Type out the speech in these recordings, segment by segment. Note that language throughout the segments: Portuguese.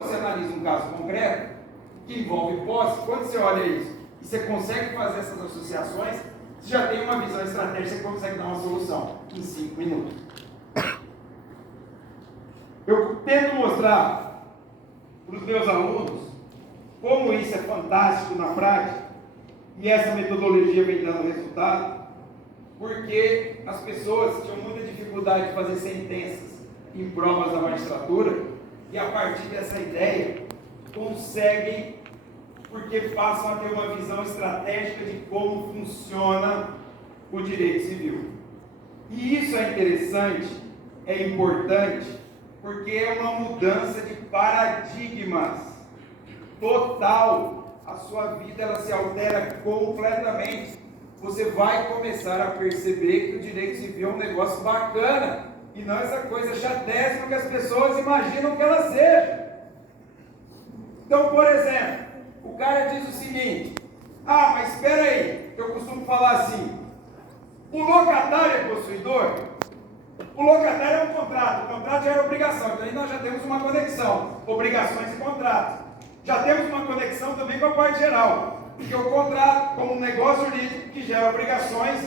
você analisa um caso concreto que envolve posse, quando você olha isso e você consegue fazer essas associações, você já tem uma visão estratégica, você consegue dar uma solução em 5 minutos. Eu tento mostrar para os meus alunos como isso é fantástico na prática e essa metodologia vem dando resultado, porque as pessoas tinham muita dificuldade de fazer sentenças em provas da magistratura e a partir dessa ideia conseguem, porque passam a ter uma visão estratégica de como funciona o direito civil. E isso é interessante, é importante, porque é uma mudança de paradigmas total. A sua vida ela se altera completamente. Você vai começar a perceber que o direito civil é um negócio bacana e não essa coisa chatésima que as pessoas imaginam que ela seja. Então, por exemplo, o cara diz o seguinte: ah, mas espera aí, eu costumo falar assim, o locatário é possuidor? O locatário é um contrato, o contrato já era obrigação, então aí nós já temos uma conexão, obrigações e contratos. Já temos uma conexão também com a parte geral, porque o contrato, como um negócio jurídico que gera obrigações,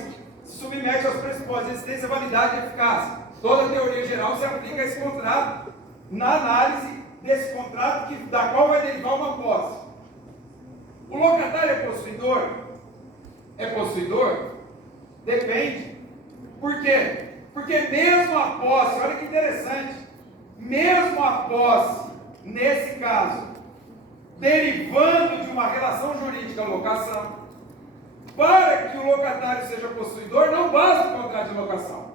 se submete aos pressupostos de existência, validade e eficácia. Toda a teoria geral se aplica a esse contrato, na análise desse contrato, da qual vai derivar uma posse. O locatário é possuidor? É possuidor? Depende. Por quê? Porque mesmo a posse, olha que interessante, mesmo a posse, nesse caso, derivando de uma relação jurídica locação, para que o locatário seja possuidor, não basta o contrato de locação.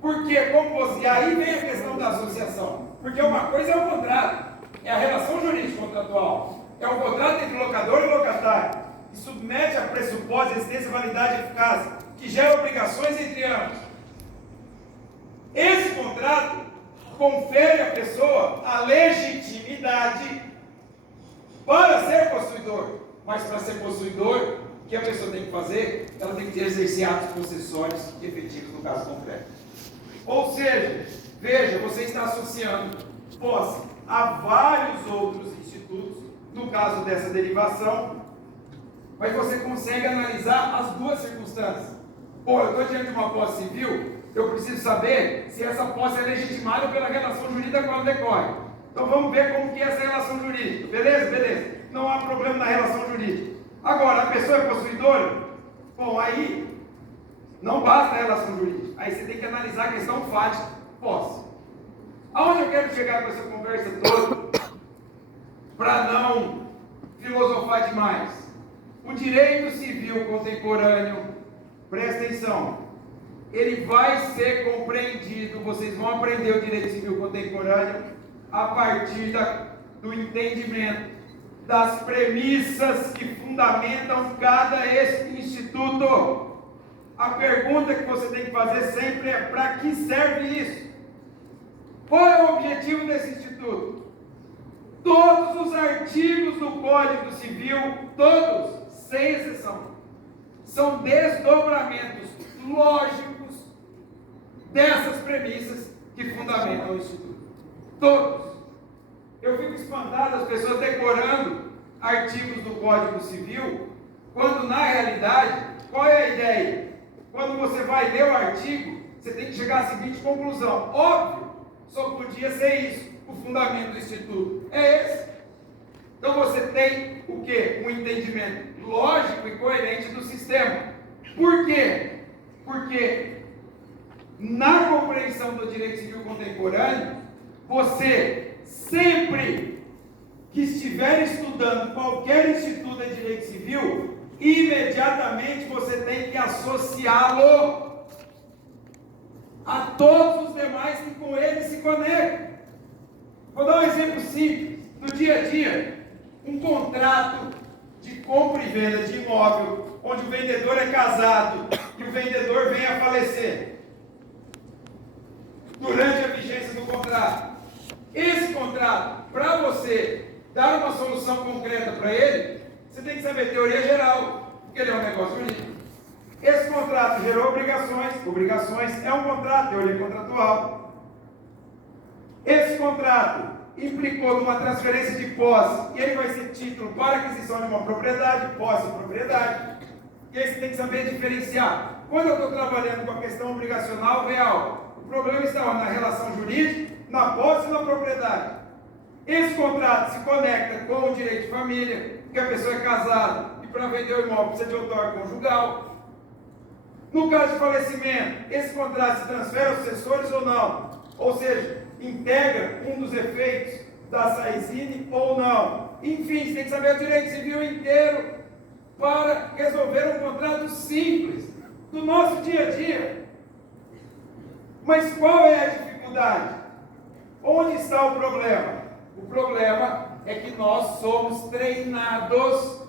Porque, e aí vem a questão da associação, porque uma coisa é o contrato, é a relação jurídica contratual, é o contrato entre locador e locatário, que submete a pressupostos de existência, validade e eficácia, que gera obrigações entre ambos. Esse contrato confere à pessoa a legitimidade para ser possuidor. Mas para ser possuidor, o que a pessoa tem que fazer? Ela tem que exercer atos possessórios efetivos no caso concreto. Ou seja, veja, você está associando posse a vários outros institutos, no caso dessa derivação, mas você consegue analisar as duas circunstâncias. Pô, eu estou diante de uma posse civil, eu preciso saber se essa posse é legitimada pela relação jurídica qual decorre. Então vamos ver como que é essa relação jurídica. Beleza? Beleza. Não há problema na relação jurídica. Agora, a pessoa é possuidora? Bom, aí não basta a relação jurídica. Aí você tem que analisar a questão fática, posse. Aonde eu quero chegar com essa conversa toda? Para não filosofar demais. O direito civil contemporâneo, presta atenção, ele vai ser compreendido, vocês vão aprender o direito civil contemporâneo a partir do entendimento das premissas que fundamentam cada instituto. A pergunta que você tem que fazer sempre é: para que serve isso? Qual é o objetivo desse instituto? Todos os artigos do Código Civil, todos, sem exceção, são desdobramentos lógicos dessas premissas que fundamentam o instituto. Todos. Eu fico espantado as pessoas decorando artigos do Código Civil, quando na realidade, qual é a ideia? Quando você vai ler o artigo, você tem que chegar à seguinte conclusão: óbvio, só podia ser isso, o fundamento do instituto é esse. Então você tem o quê? Um entendimento lógico e coerente do sistema. Por quê? Porque na compreensão do direito civil contemporâneo, você sempre que estiver estudando qualquer instituto de direito civil, imediatamente você tem que associá-lo a todos os demais que com ele se conectam. Vou dar um exemplo simples, no dia a dia, um contrato de compra e venda de imóvel, onde o vendedor é casado e o vendedor vem a falecer. Durante a vigência do contrato, esse contrato, para você dar uma solução concreta para ele, você tem que saber teoria geral, porque ele é um negócio jurídico. Esse contrato gerou obrigações é um contrato, teoria contratual. Esse contrato, implicou numa transferência de posse, e ele vai ser título para aquisição de uma propriedade, posse e propriedade. E aí você tem que saber diferenciar. Quando eu estou trabalhando com a questão obrigacional real, o problema está na relação jurídica, na posse e na propriedade. Esse contrato se conecta com o direito de família, porque a pessoa é casada e para vender o imóvel precisa de outorga conjugal. No caso de falecimento, esse contrato se transfere aos sucessores ou não? Ou seja, integra um dos efeitos da SAISINE ou não? Enfim, você tem que saber o direito civil inteiro para resolver um contrato simples do nosso dia a dia. Mas qual é a dificuldade? Onde está o problema? O problema é que nós somos treinados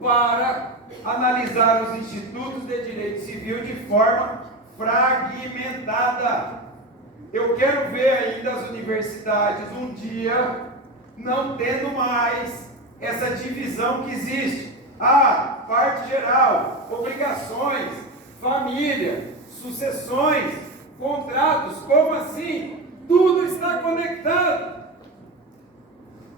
para analisar os institutos de direito civil de forma fragmentada. Eu quero ver ainda as universidades um dia não tendo mais essa divisão que existe. Parte geral, obrigações, família, sucessões, contratos, como assim? Tudo está conectado.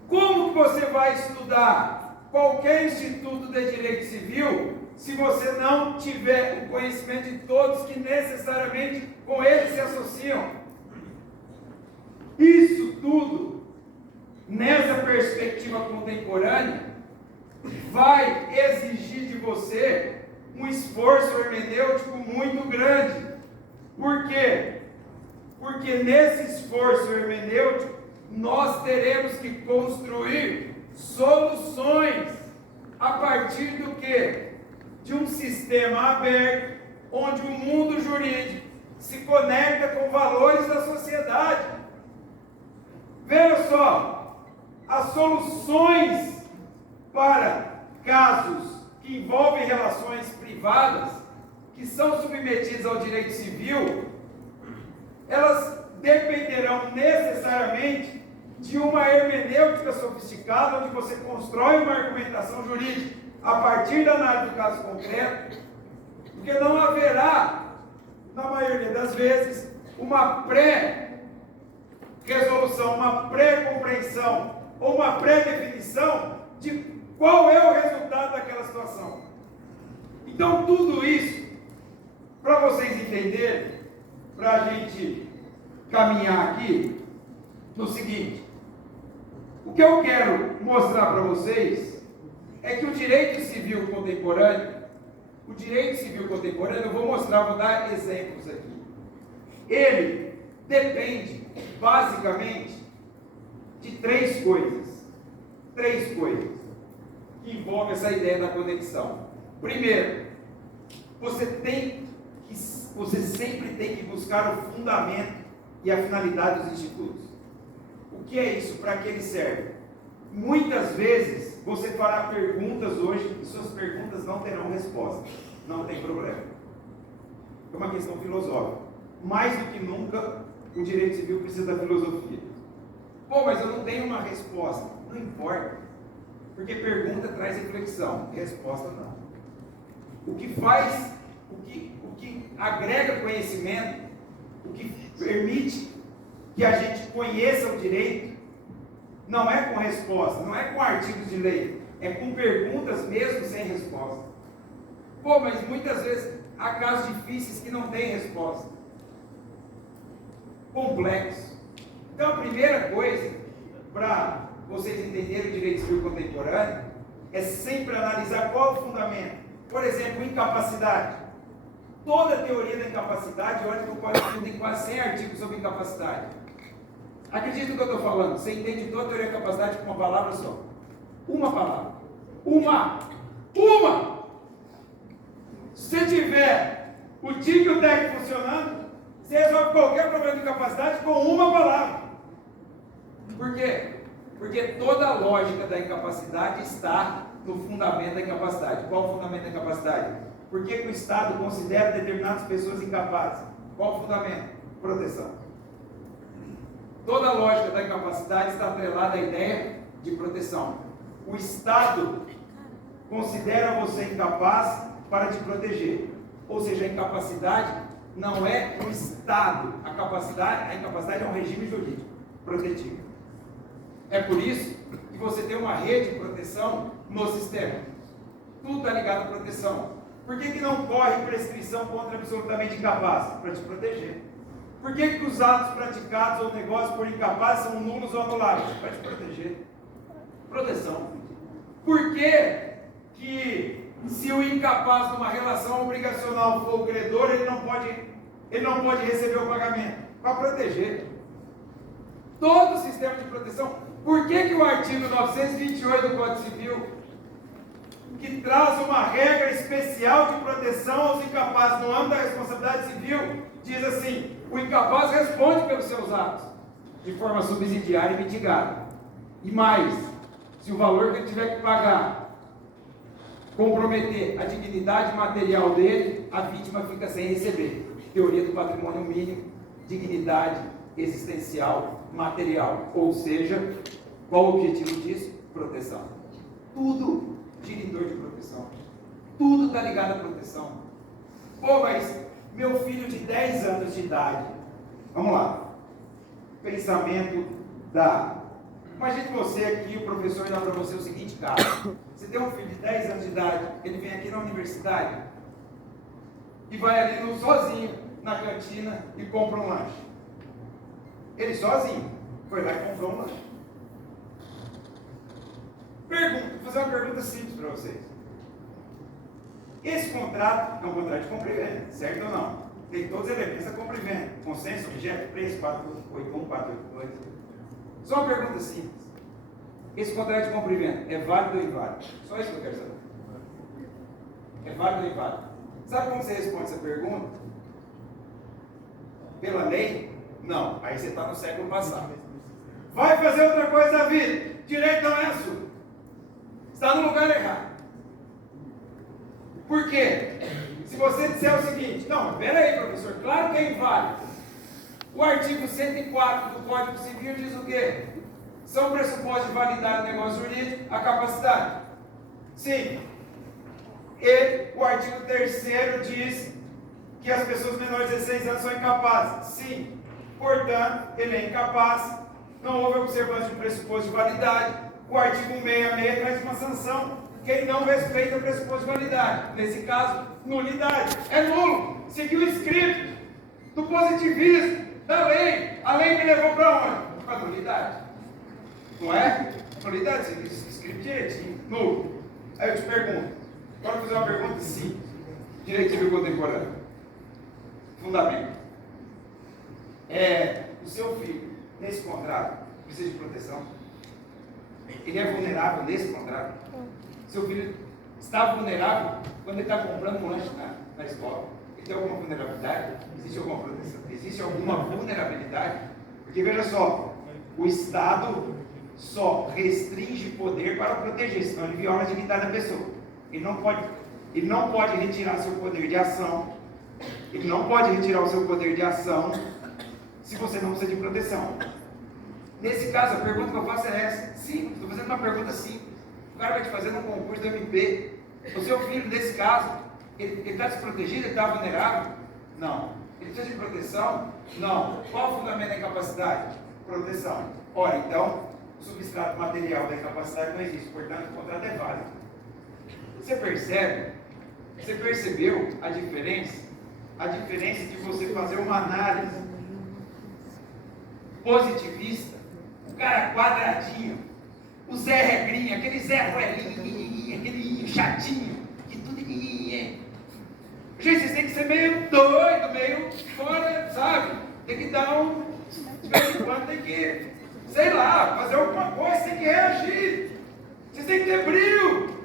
Como que você vai estudar qualquer instituto de direito civil se você não tiver o conhecimento de todos que necessariamente com eles se associam? Isso tudo, nessa perspectiva contemporânea, vai exigir de você um esforço hermenêutico muito grande. Por quê? Porque nesse esforço hermenêutico, nós teremos que construir soluções a partir do quê? De um sistema aberto, onde o mundo jurídico se conecta com valores da sociedade. Veja só, as soluções para casos que envolvem relações privadas, que são submetidos ao direito civil, elas dependerão necessariamente de uma hermenêutica sofisticada, onde você constrói uma argumentação jurídica a partir da análise do caso concreto, porque não haverá, na maioria das vezes, uma pré-resolução, uma pré-compreensão ou uma pré-definição de qual é o resultado daquela situação. Então, tudo isso, para vocês entenderem, para a gente caminhar aqui, no seguinte: o que eu quero mostrar para vocês é que o direito civil contemporâneo, eu vou mostrar, vou dar exemplos aqui. Ele depende, basicamente, de três coisas que envolvem essa ideia da conexão. Primeiro, você sempre tem que buscar o fundamento e a finalidade dos institutos. O que é isso? Para que ele serve? Muitas vezes você fará perguntas hoje e suas perguntas não terão resposta. Não tem problema. É uma questão filosófica. Mais do que nunca, o direito civil precisa da filosofia. Pô, mas eu não tenho uma resposta. Não importa. Porque pergunta traz reflexão, resposta não. O que faz, o que agrega conhecimento, o que permite que a gente conheça o direito, não é com resposta, não é com artigos de lei, é com perguntas mesmo sem resposta. Pô, mas muitas vezes há casos difíceis que não têm resposta. Complexo. Então a primeira coisa, para vocês entenderem o direito civil contemporâneo, é sempre analisar qual é o fundamento. Por exemplo, incapacidade. Toda a teoria da incapacidade, olha que o Código Civil tem quase 100 artigos sobre incapacidade. Acredita no que eu estou falando? Você entende toda a teoria da incapacidade com uma palavra só. Uma palavra. Uma! Se você tiver o TIC e o TEC funcionando, você resolve qualquer problema de incapacidade com uma palavra. Por quê? Porque toda a lógica da incapacidade está no fundamento da incapacidade. Qual o fundamento da incapacidade? Por que o Estado considera determinadas pessoas incapazes? Qual o fundamento? Proteção. Toda a lógica da incapacidade está atrelada à ideia de proteção. O Estado considera você incapaz para te proteger. Ou seja, a incapacidade não é o Estado. A incapacidade é um regime jurídico protetivo. É por isso que você tem uma rede de proteção no sistema. Tudo está ligado à proteção. Por que não corre prescrição contra absolutamente incapaz? Para te proteger. Por que os atos praticados ou negócios por incapaz são nulos ou anulados? Para te proteger. Proteção. Por que se o incapaz numa relação obrigacional for o credor, ele não pode receber o pagamento? Para proteger. Todo o sistema de proteção. Por que o artigo 928 do Código Civil, que traz uma regra especial de proteção aos incapazes no âmbito da responsabilidade civil, diz assim: o incapaz responde pelos seus atos, de forma subsidiária e mitigada. E mais, se o valor que ele tiver que pagar comprometer a dignidade material dele, a vítima fica sem receber. Teoria do patrimônio mínimo, dignidade existencial material. Ou seja, qual o objetivo disso? Proteção. Tudo gira em torno de proteção. Tudo está ligado à proteção. Pô, mas meu filho de 10 anos de idade, vamos lá, pensamento da... Imagine você aqui, o professor dá para você o seguinte caso: você tem um filho de 10 anos de idade, ele vem aqui na universidade e vai ali sozinho na cantina e compra um lanche. Ele sozinho foi lá e comprou um lanche. Vou fazer uma pergunta simples para vocês. Esse contrato é um contrato de compra e venda, certo ou não? Tem todos os elementos da compra e venda: consenso, objeto, preço, 481, 482. Só uma pergunta simples. Esse contrato de compra e venda é válido ou inválido? Só isso que eu quero saber. É válido ou inválido? Sabe como você responde essa pergunta? Pela lei? Não. Aí você está no século passado. Vai fazer outra coisa da vida. Direito não é sua. Está no lugar errado. Por quê? Se você disser o seguinte: não, espera aí, professor, claro que é inválido. O artigo 104 do Código Civil diz o quê? São pressupostos de validade do negócio jurídico a capacidade. Sim. O artigo 3º diz que as pessoas menores de 16 anos são incapazes. Sim. Portanto, ele é incapaz. Não houve observância de pressuposto de validade. O artigo 166 traz uma sanção. Quem não respeita o pressuposto de validade, nesse caso, nulidade. É nulo. Seguiu o escrito do positivismo da lei. A lei me levou para onde? Para a nulidade. Não é? Nulidade, seguiu escrito direitinho. Nulo. Aí eu te pergunto. Agora vou fazer uma pergunta simples. Direito civil contemporâneo. Fundamento. O seu filho, nesse contrato, precisa de proteção? Ele é vulnerável nesse contrato? Seu filho está vulnerável quando ele está comprando um lanche na escola? Ele tem alguma vulnerabilidade? Existe alguma proteção? Existe alguma vulnerabilidade? Porque veja só, o Estado só restringe poder para proteger, senão ele viola a dignidade da pessoa. Ele não pode retirar seu poder de ação. Ele não pode retirar o seu poder de ação se você não precisa de proteção. Nesse caso, a pergunta que eu faço é essa. Sim, estou fazendo uma pergunta simples. O cara vai te fazer um concurso do MP. O seu filho, nesse caso, ele está desprotegido? Ele está vulnerável? Não. Ele precisa de proteção? Não. Qual o fundamento da incapacidade? Proteção. Ora, então, o substrato material da incapacidade não existe. Portanto, o contrato é válido. Você percebe? Você percebeu a diferença? A diferença de você fazer uma análise positivista, o cara quadradinho, o Zé Regrinha, aquele Zé Ruelinho, aquele chatinho, que tudo é. Gente, vocês têm que ser meio doido, meio fora, sabe? Tem que dar de vez em quando tem que, sei lá, fazer alguma coisa, tem que reagir. Vocês têm que ter brilho.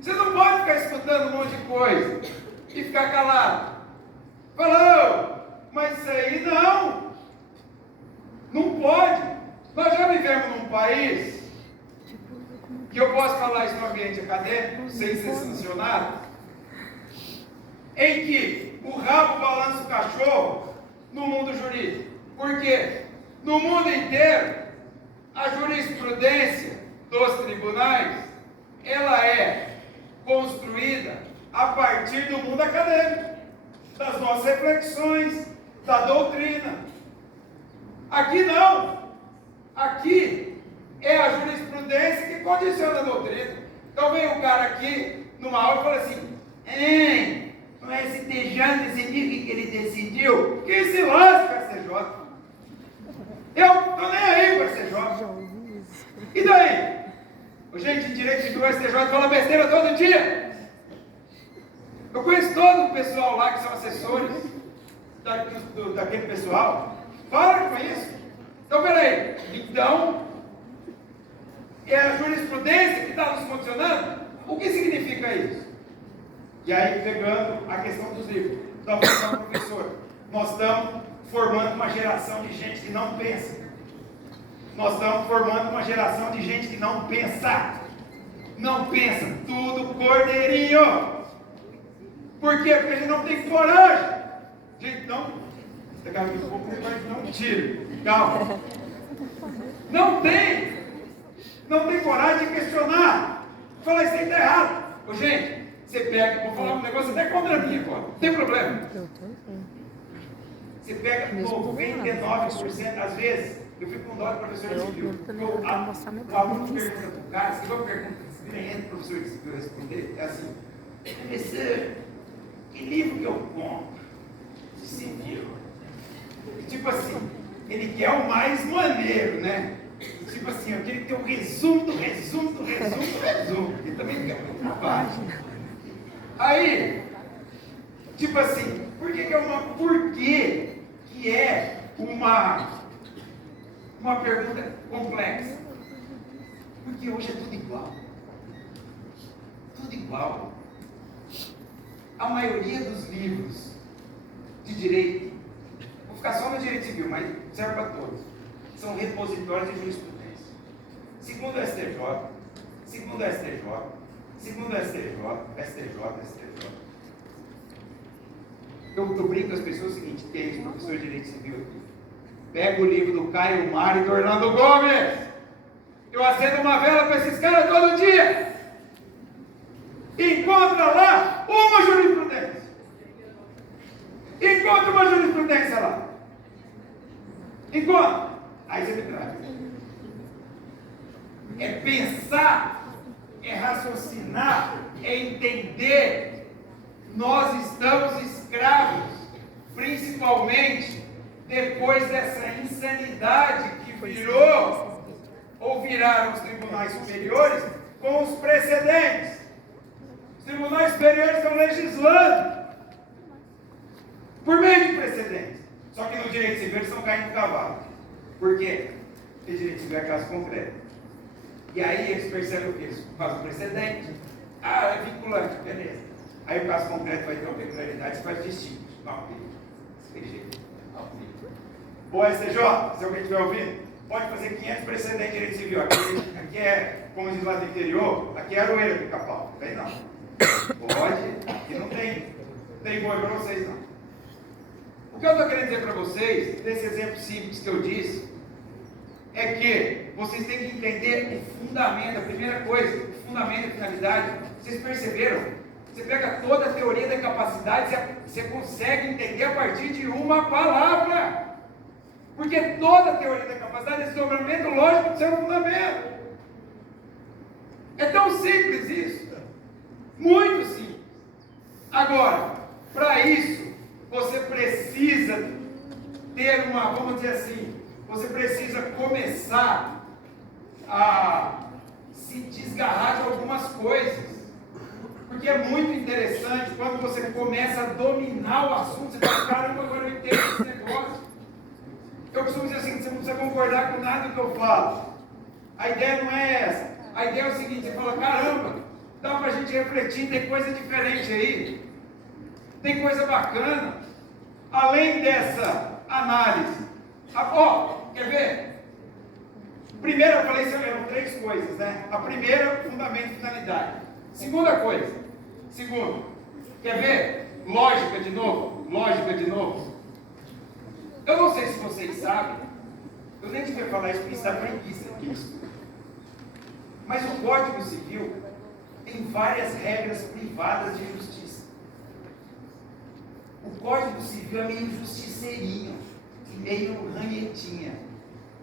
Você não pode ficar escutando um monte de coisa e ficar calado. Falou, mas isso aí não. Não pode. Nós já vivemos num país que eu posso falar isso no ambiente acadêmico, sem ser sancionado, em que o rabo balança o cachorro no mundo jurídico. Por quê? No mundo inteiro, a jurisprudência dos tribunais, ela é construída a partir do mundo acadêmico, das nossas reflexões, da doutrina. Aqui não. Aqui É a jurisprudência que condiciona a doutrina. Então vem um cara aqui, numa aula, e fala assim, o STJ decidiu o que ele decidiu? Que se lasca, STJ. Eu estou nem aí para o STJ. E daí? O gente de direito do STJ fala besteira todo dia. Eu conheço todo o pessoal lá que são assessores daquele pessoal. Para com isso. Então, peraí. Então, é a jurisprudência que está nos condicionando? O que significa isso? E aí, pegando a questão dos livros. Então, professor, nós estamos formando uma geração de gente que não pensa. Nós estamos formando uma geração de gente que não pensa. Não pensa. Tudo cordeirinho. Por quê? Porque a gente não tem coragem. Gente, não. Daqui a pouco vai dar um tiro. Calma. Não tem. Não tem coragem de questionar. Falar isso aí está errado. Ô, gente, você pega, vou falar um negócio até contra mim agora. Não tem problema. Você pega 99%, às vezes, eu fico com dó do professor de civil. O aluno pergunta para o cara, se eu pergunto, se o professor de civil responder, é assim, professor, que livro que eu compro de civil? Tipo assim, ele quer o mais maneiro, né? Tipo assim, eu queria ter o resumo do resumo do resumo do resumo. Ele também quer muito trabalho. Aí, tipo assim, por que é uma pergunta complexa? Porque hoje é tudo igual. Tudo igual. A maioria dos livros de direito, vou ficar só no direito civil, mas serve para todos, são repositórios de jurisprudência. Segundo o STJ, segundo o STJ, segundo o STJ. Eu brinco com as pessoas o seguinte, que é isso, professor de direito civil aqui. Pega o livro do Caio Mário e do Orlando Gomes. Eu acendo uma vela para esses caras todo dia. Encontra lá uma jurisprudência. Encontra uma jurisprudência lá. Encontra. Aí você me traz. É pensar, é raciocinar, é entender. Nós estamos escravos, principalmente depois dessa insanidade que virou, ou viraram os tribunais superiores, com os precedentes. Os tribunais superiores estão legislando por meio de precedentes. Só que no direito civil eles estão caindo do cavalo. Por quê? Porque direito civil é caso concreto. E aí eles percebem o quê? Eles fazem um precedente. É vinculante, beleza. Aí o caso concreto vai ter uma peculiaridade, você faz distinto. Não, tem jeito. Ô STJ, se alguém estiver ouvindo, pode fazer 500 precedentes de direito civil. Aqui é, como diz lá do interior, aqui é Aroeira do Capão. Tem não. Pode, aqui não tem boi para vocês não. O que eu estou querendo dizer para vocês, desse exemplo simples que eu disse, é que vocês têm que entender o fundamento, a primeira coisa, o fundamento e a finalidade. Vocês perceberam? Você pega toda a teoria da capacidade, você consegue entender a partir de uma palavra. Porque toda a teoria da capacidade é desdobramento lógico do seu fundamento. É tão simples isso. Muito simples. Agora, para isso, você precisa ter uma, vamos dizer assim, você precisa começar a se desgarrar de algumas coisas. Porque é muito interessante quando você começa a dominar o assunto, você fala, caramba, agora eu entendo esse negócio. Eu costumo dizer assim, você não precisa concordar com nada do que eu falo. A ideia não é essa. A ideia é o seguinte, você fala, caramba, dá pra gente refletir, tem coisa diferente aí. Tem coisa bacana. Além dessa análise. Quer ver? Primeiro, eu falei, eram 3 coisas, né? A primeira, fundamento e finalidade. Segunda coisa. Segundo, quer ver? Lógica de novo. Eu não sei se vocês sabem, eu nem devia falar isso porque isso dá preguiça aqui. Mas o Código Civil tem várias regras privadas de justiça. O Código Civil é meio justiceirinho e meio ranhetinha.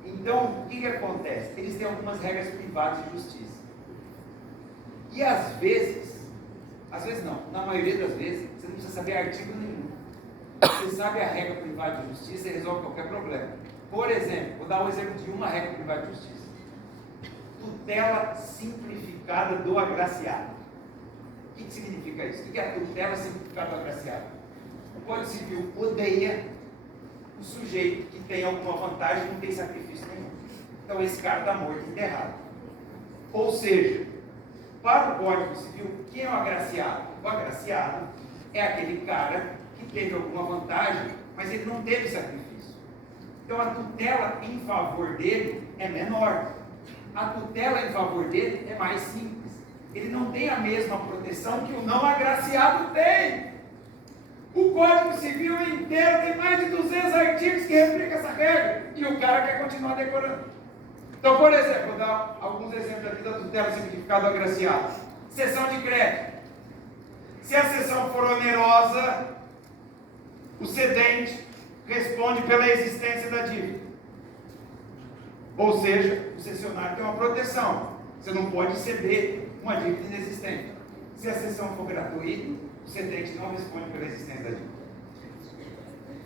Então, o que acontece? Eles têm algumas regras privadas de justiça. E às vezes não, na maioria das vezes, você não precisa saber artigo nenhum. Você sabe a regra privada de justiça e resolve qualquer problema. Por exemplo, vou dar um exemplo de uma regra privada de justiça. Tutela simplificada do agraciado. O que significa isso? O que é a tutela simplificada do agraciado? O Código Civil odeia o sujeito que tem alguma vantagem e não tem sacrifício nenhum. Então esse cara está morto e enterrado. Ou seja, para o Código Civil, quem é o agraciado? O agraciado é aquele cara que teve alguma vantagem, mas ele não teve sacrifício. Então a tutela em favor dele é menor. A tutela em favor dele é mais simples. Ele não tem a mesma proteção que o não agraciado tem. O Código Civil inteiro tem mais de 200 artigos que replicam essa regra. E o cara quer continuar decorando. Então, por exemplo, vou dar alguns exemplos aqui da tutela simplificada do agraciado. Cessão de crédito. Se a cessão for onerosa, o cedente responde pela existência da dívida. Ou seja, o cessionário tem uma proteção. Você não pode ceder uma dívida inexistente. Se a cessão for gratuita, o cedente não responde pela existência da dívida.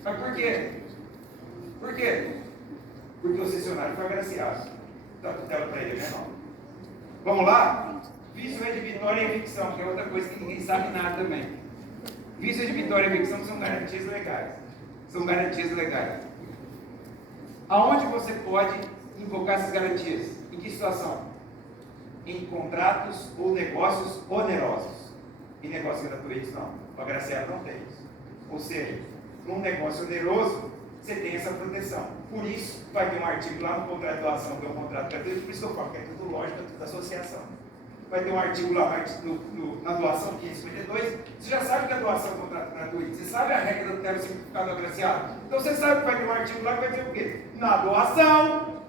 Mas por quê? Por quê? Porque o cessionário foi agraciado. Então a tutela para ele é menor. Vamos lá? Vício redivitório e evicção, que é outra coisa que ninguém sabe nada também. Vício redivitório e evicção são garantias legais. São garantias legais. Aonde você pode invocar essas garantias? Em que situação? Em contratos ou negócios onerosos. Em negócios gratuitos, não. O agraciado não tem isso. Ou seja, num negócio oneroso, você tem essa proteção. Por isso, vai ter um artigo lá no contrato de doação, que é um contrato gratuito, por isso que eu falo que é tudo lógico, é tudo associação. Vai ter um artigo lá na doação 552, você já sabe que a doação é um contrato gratuito, você sabe a regra do tutela simplificada do agraciado. Então você sabe que vai ter um artigo lá que vai dizer o quê? Na doação,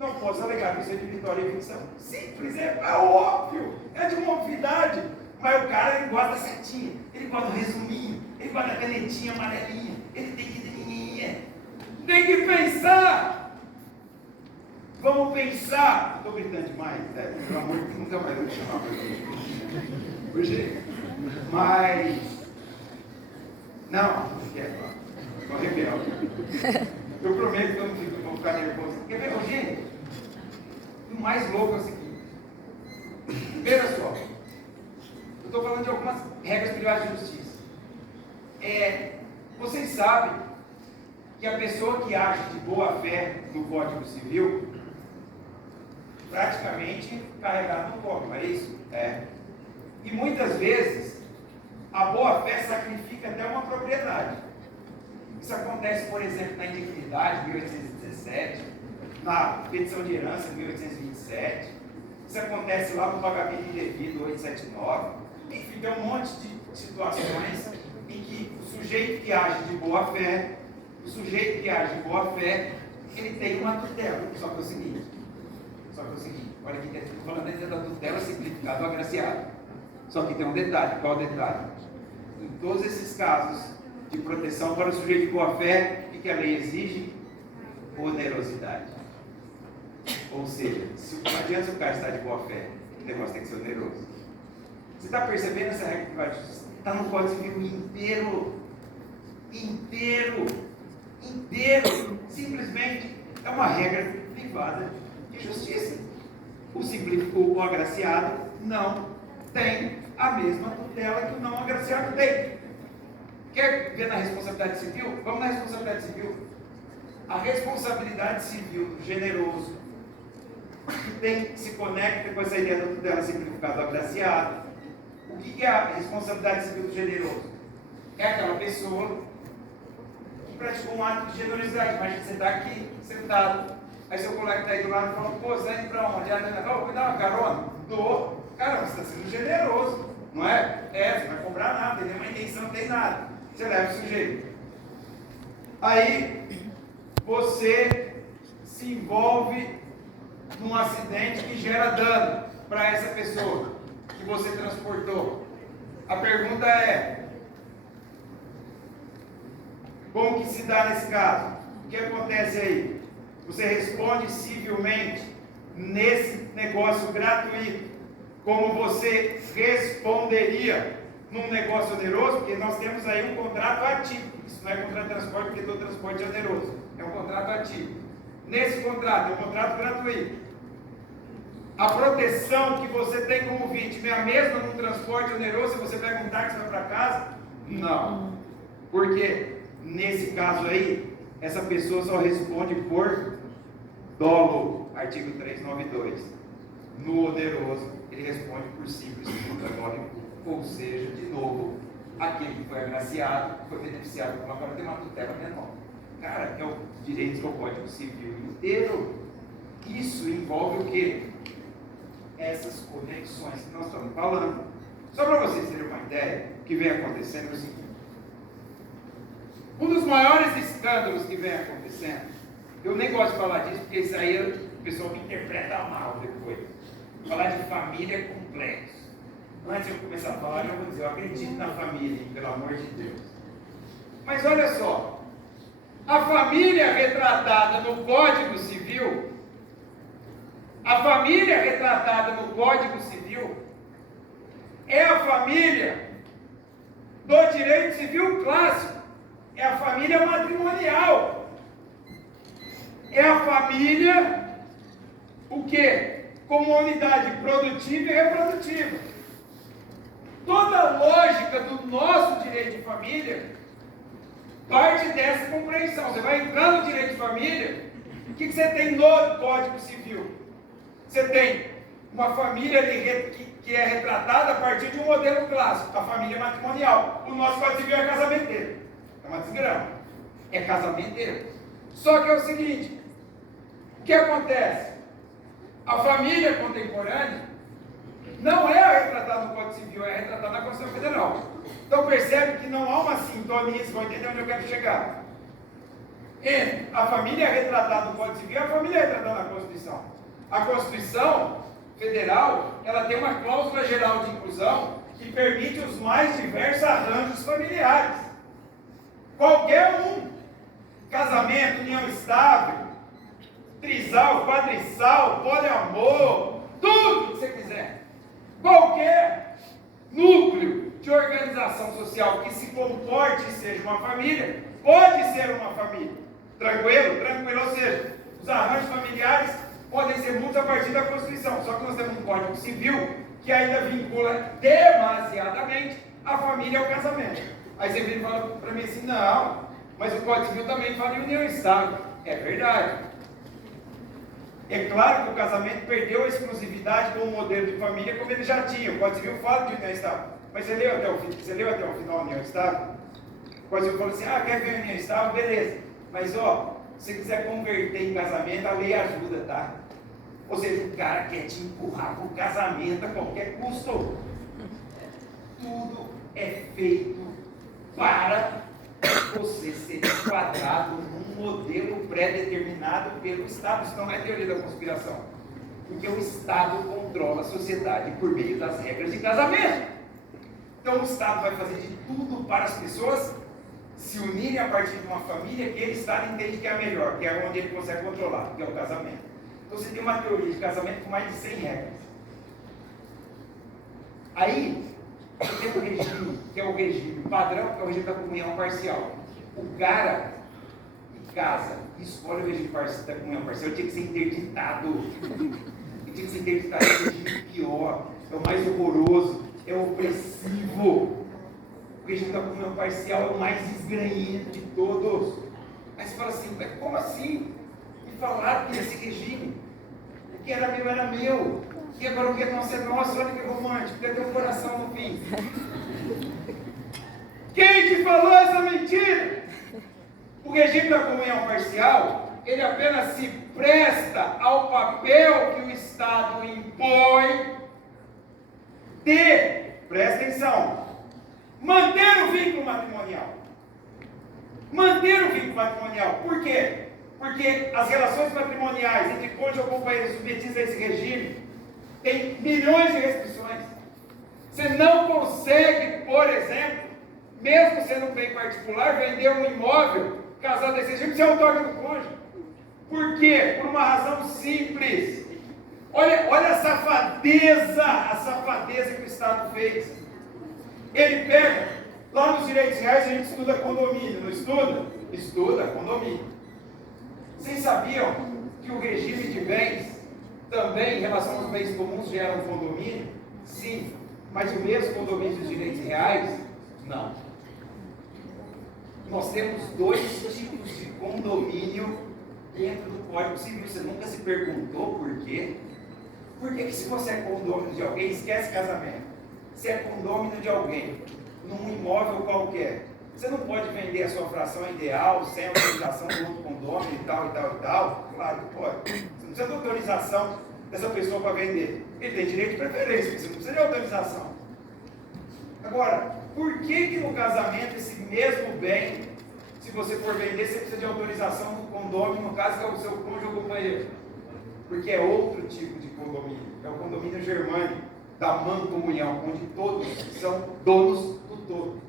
não posso alegar vício redivitório e evicção. Simples, é óbvio, é de uma obviedade. Mas o cara, ele gosta da setinha, ele gosta do resuminho, ele gosta da canetinha amarelinha, ele tem que... Tem que pensar! Vamos pensar! Estou gritando demais, né? Pelo amor de Deus, nunca mais vou me chamar para isso. Hoje, mas... Não quero. Estou rebelde. Eu prometo que eu não vou ficar nervoso. Quer ver, gente? O mais louco é o seguinte. Veja só. Eu estou falando de algumas regras privadas de justiça. Vocês sabem que a pessoa que age de boa fé no Código Civil, praticamente carregado no colo, não é isso? É. E muitas vezes, a boa fé sacrifica até uma propriedade. Isso acontece, por exemplo, na indignidade, 1817, na petição de herança, 1827. Isso acontece lá no pagamento indevido, 879. Enfim, tem um monte de situações em que o sujeito que age de boa fé, ele tem uma tutela. Só que é o seguinte, olha aqui, estou falando ainda da tutela simplificada do agraciado. Só que tem um detalhe. Qual o detalhe? Em todos esses casos de proteção para o sujeito de boa fé, o que a lei exige? Onerosidade. Ou seja, não adianta o cara estar de boa fé, o negócio tem que ser oneroso. Você está percebendo essa regra que vai? Está no Código Civil inteiro. Simplesmente é uma regra privada de justiça. O agraciado não tem a mesma tutela que o não agraciado tem. Quer ver na responsabilidade civil? Vamos na responsabilidade civil. A responsabilidade civil do generoso se conecta com essa ideia da tutela simplificada do agraciado. O que é a responsabilidade civil do generoso? É aquela pessoa que praticou um ato de generosidade. Imagina, você está aqui sentado, aí seu colega está aí do lado e fala: pô, você está indo para onde? Me dá uma carona? Dou. Caramba, você está sendo generoso, não é? Você não vai cobrar nada, tem nenhuma intenção, não tem nada. Você leva o sujeito. Aí, você se envolve num acidente que gera dano para essa pessoa que você transportou. A pergunta é: como que se dá nesse caso? O que acontece aí? você responde civilmente nesse negócio gratuito, como você responderia num negócio oneroso, porque nós temos aí um contrato ativo. Isso não é contrato de transporte, porque todo transporte é oneroso. É um contrato ativo. Nesse contrato, é um contrato gratuito. A proteção que você tem como vítima é a mesma num transporte oneroso, se você pega um táxi e vai para casa? Não. Porque, nesse caso aí, essa pessoa só responde por dolo, artigo 392. No oneroso, ele responde por simples contra dolo, ou seja, de novo, aquele que foi agraciado, foi beneficiado por agora tem uma tutela menor. Cara, é o direito do Código Civil inteiro. Isso envolve o quê? Essas conexões que nós estamos falando. Só para vocês terem uma ideia, o que vem acontecendo é o seguinte. Um dos maiores escândalos que vem acontecendo, eu nem gosto de falar disso, porque isso aí o pessoal me interpreta mal depois. Falar de família é complexo. Antes de eu começar a falar, eu vou dizer, eu acredito na família, pelo amor de Deus. Mas olha só, a família retratada no Código Civil, é a família do direito civil clássico, é a família matrimonial, é a família, o quê? Como unidade produtiva e reprodutiva. Toda a lógica do nosso direito de família parte dessa compreensão. Você vai entrar no direito de família, o que você tem no Código Civil? Você tem uma família ali que é retratada a partir de um modelo clássico, a família matrimonial. O nosso Código Civil é casamenteiro. É uma desgrama. É casamenteiro. Só que é o seguinte, o que acontece? A família contemporânea não é retratada no Código Civil, é retratada na Constituição Federal. Então percebe que não há uma sintonia, vocês vão entender onde eu quero chegar. Entre a família retratada no Código Civil e a família retratada na Constituição. A Constituição Federal, ela tem uma cláusula geral de inclusão que permite os mais diversos arranjos familiares. Qualquer um. Casamento, união estável, trisal, quadrissal, poliamor, tudo que você quiser. Qualquer núcleo de organização social que se comporte e seja uma família, pode ser uma família. Tranquilo? Tranquilo, ou seja, os arranjos familiares podem ser muitos a partir da Constituição. Só que nós temos um Código Civil que ainda vincula demasiadamente a família ao casamento. Aí você vem e fala para mim assim, não, mas o Código Civil também fala em união estável. É verdade. É claro que o casamento perdeu a exclusividade com o modelo de família como ele já tinha. O Código Civil fala de união estável. Mas você leu até o final a união estável? O Código Civil falou assim, quer ver a união estável? Beleza. Mas se você quiser converter em casamento, a lei ajuda, tá? Ou seja, o cara quer te empurrar para o casamento a qualquer custo. Tudo é feito para você ser enquadrado num modelo pré-determinado pelo Estado. Isso não é teoria da conspiração. Porque o Estado controla a sociedade por meio das regras de casamento. Então o Estado vai fazer de tudo para as pessoas se unirem a partir de uma família que ele Estado entende que é a melhor, que é onde ele consegue controlar, que é o casamento. Então você tem uma teoria de casamento com mais de 100 regras. Aí, você tem um regime, que é o regime padrão, que é o regime da comunhão parcial. O cara que casa e escolhe o regime da comunhão parcial, ele tinha que ser interditado. Ele tinha que ser interditado, é o regime pior, é o mais horroroso, é o opressivo. O regime da comunhão parcial é o mais esgranhento de todos. Aí você fala assim, mas como assim? Me falaram que esse regime, o que era meu. E agora o que é nosso é nosso, olha que romântico, deve ter um coração no fim. Quem te falou essa mentira? O regime da comunhão parcial, ele apenas se presta ao papel que o Estado impõe de, presta atenção, manter o vínculo matrimonial. Manter o vínculo matrimonial. Por quê? Porque as relações matrimoniais entre cônjuge ou companheiro submetidos a esse regime tem milhões de restrições. Você não consegue, por exemplo, mesmo sendo um bem particular, vender um imóvel casado desse regime sem autógrafo do cônjuge. Por quê? Por uma razão simples. Olha a safadeza que o Estado fez. Ele pega, lá nos direitos reais a gente estuda condomínio, não estuda? Estuda condomínio. Vocês sabiam que o regime de bens também, em relação aos bens comuns, gera um condomínio? Sim, mas o mesmo condomínio dos direitos reais? Não. Nós temos dois tipos de condomínio dentro do Código Civil. Você nunca se perguntou por quê? Por que se você é condômino de alguém, esquece casamento. Se é condômino de alguém, num imóvel qualquer, você não pode vender a sua fração ideal sem autorização do outro condômino e tal, e tal, e tal? Claro que pode. Você não precisa de autorização dessa pessoa para vender. Ele tem direito de preferência, você não precisa de autorização. Agora, por que no casamento esse mesmo bem, se você for vender, você precisa de autorização do condômino, no caso que é o seu cônjuge ou companheiro? Porque é outro tipo de condomínio. É o condomínio germânico, da mancomunhão, onde todos são donos do todo.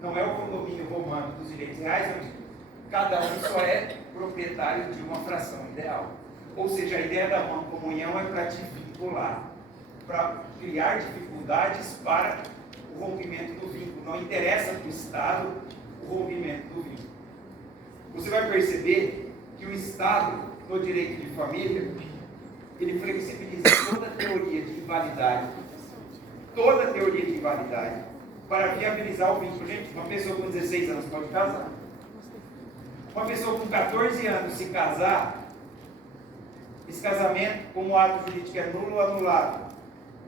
Não é o condomínio romano dos direitos reais, onde cada um só é proprietário de uma fração ideal. Ou seja, a ideia da mancomunhão é para te vincular, para criar dificuldades para o rompimento do vínculo. Não interessa para o Estado o rompimento do vínculo. Você vai perceber que o Estado, no direito de família, ele flexibiliza toda a teoria de invalidade, para viabilizar o vínculo. Gente, uma pessoa com 16 anos pode casar. Uma pessoa com 14 anos se casar, esse casamento, como ato jurídico, é nulo ou anulado.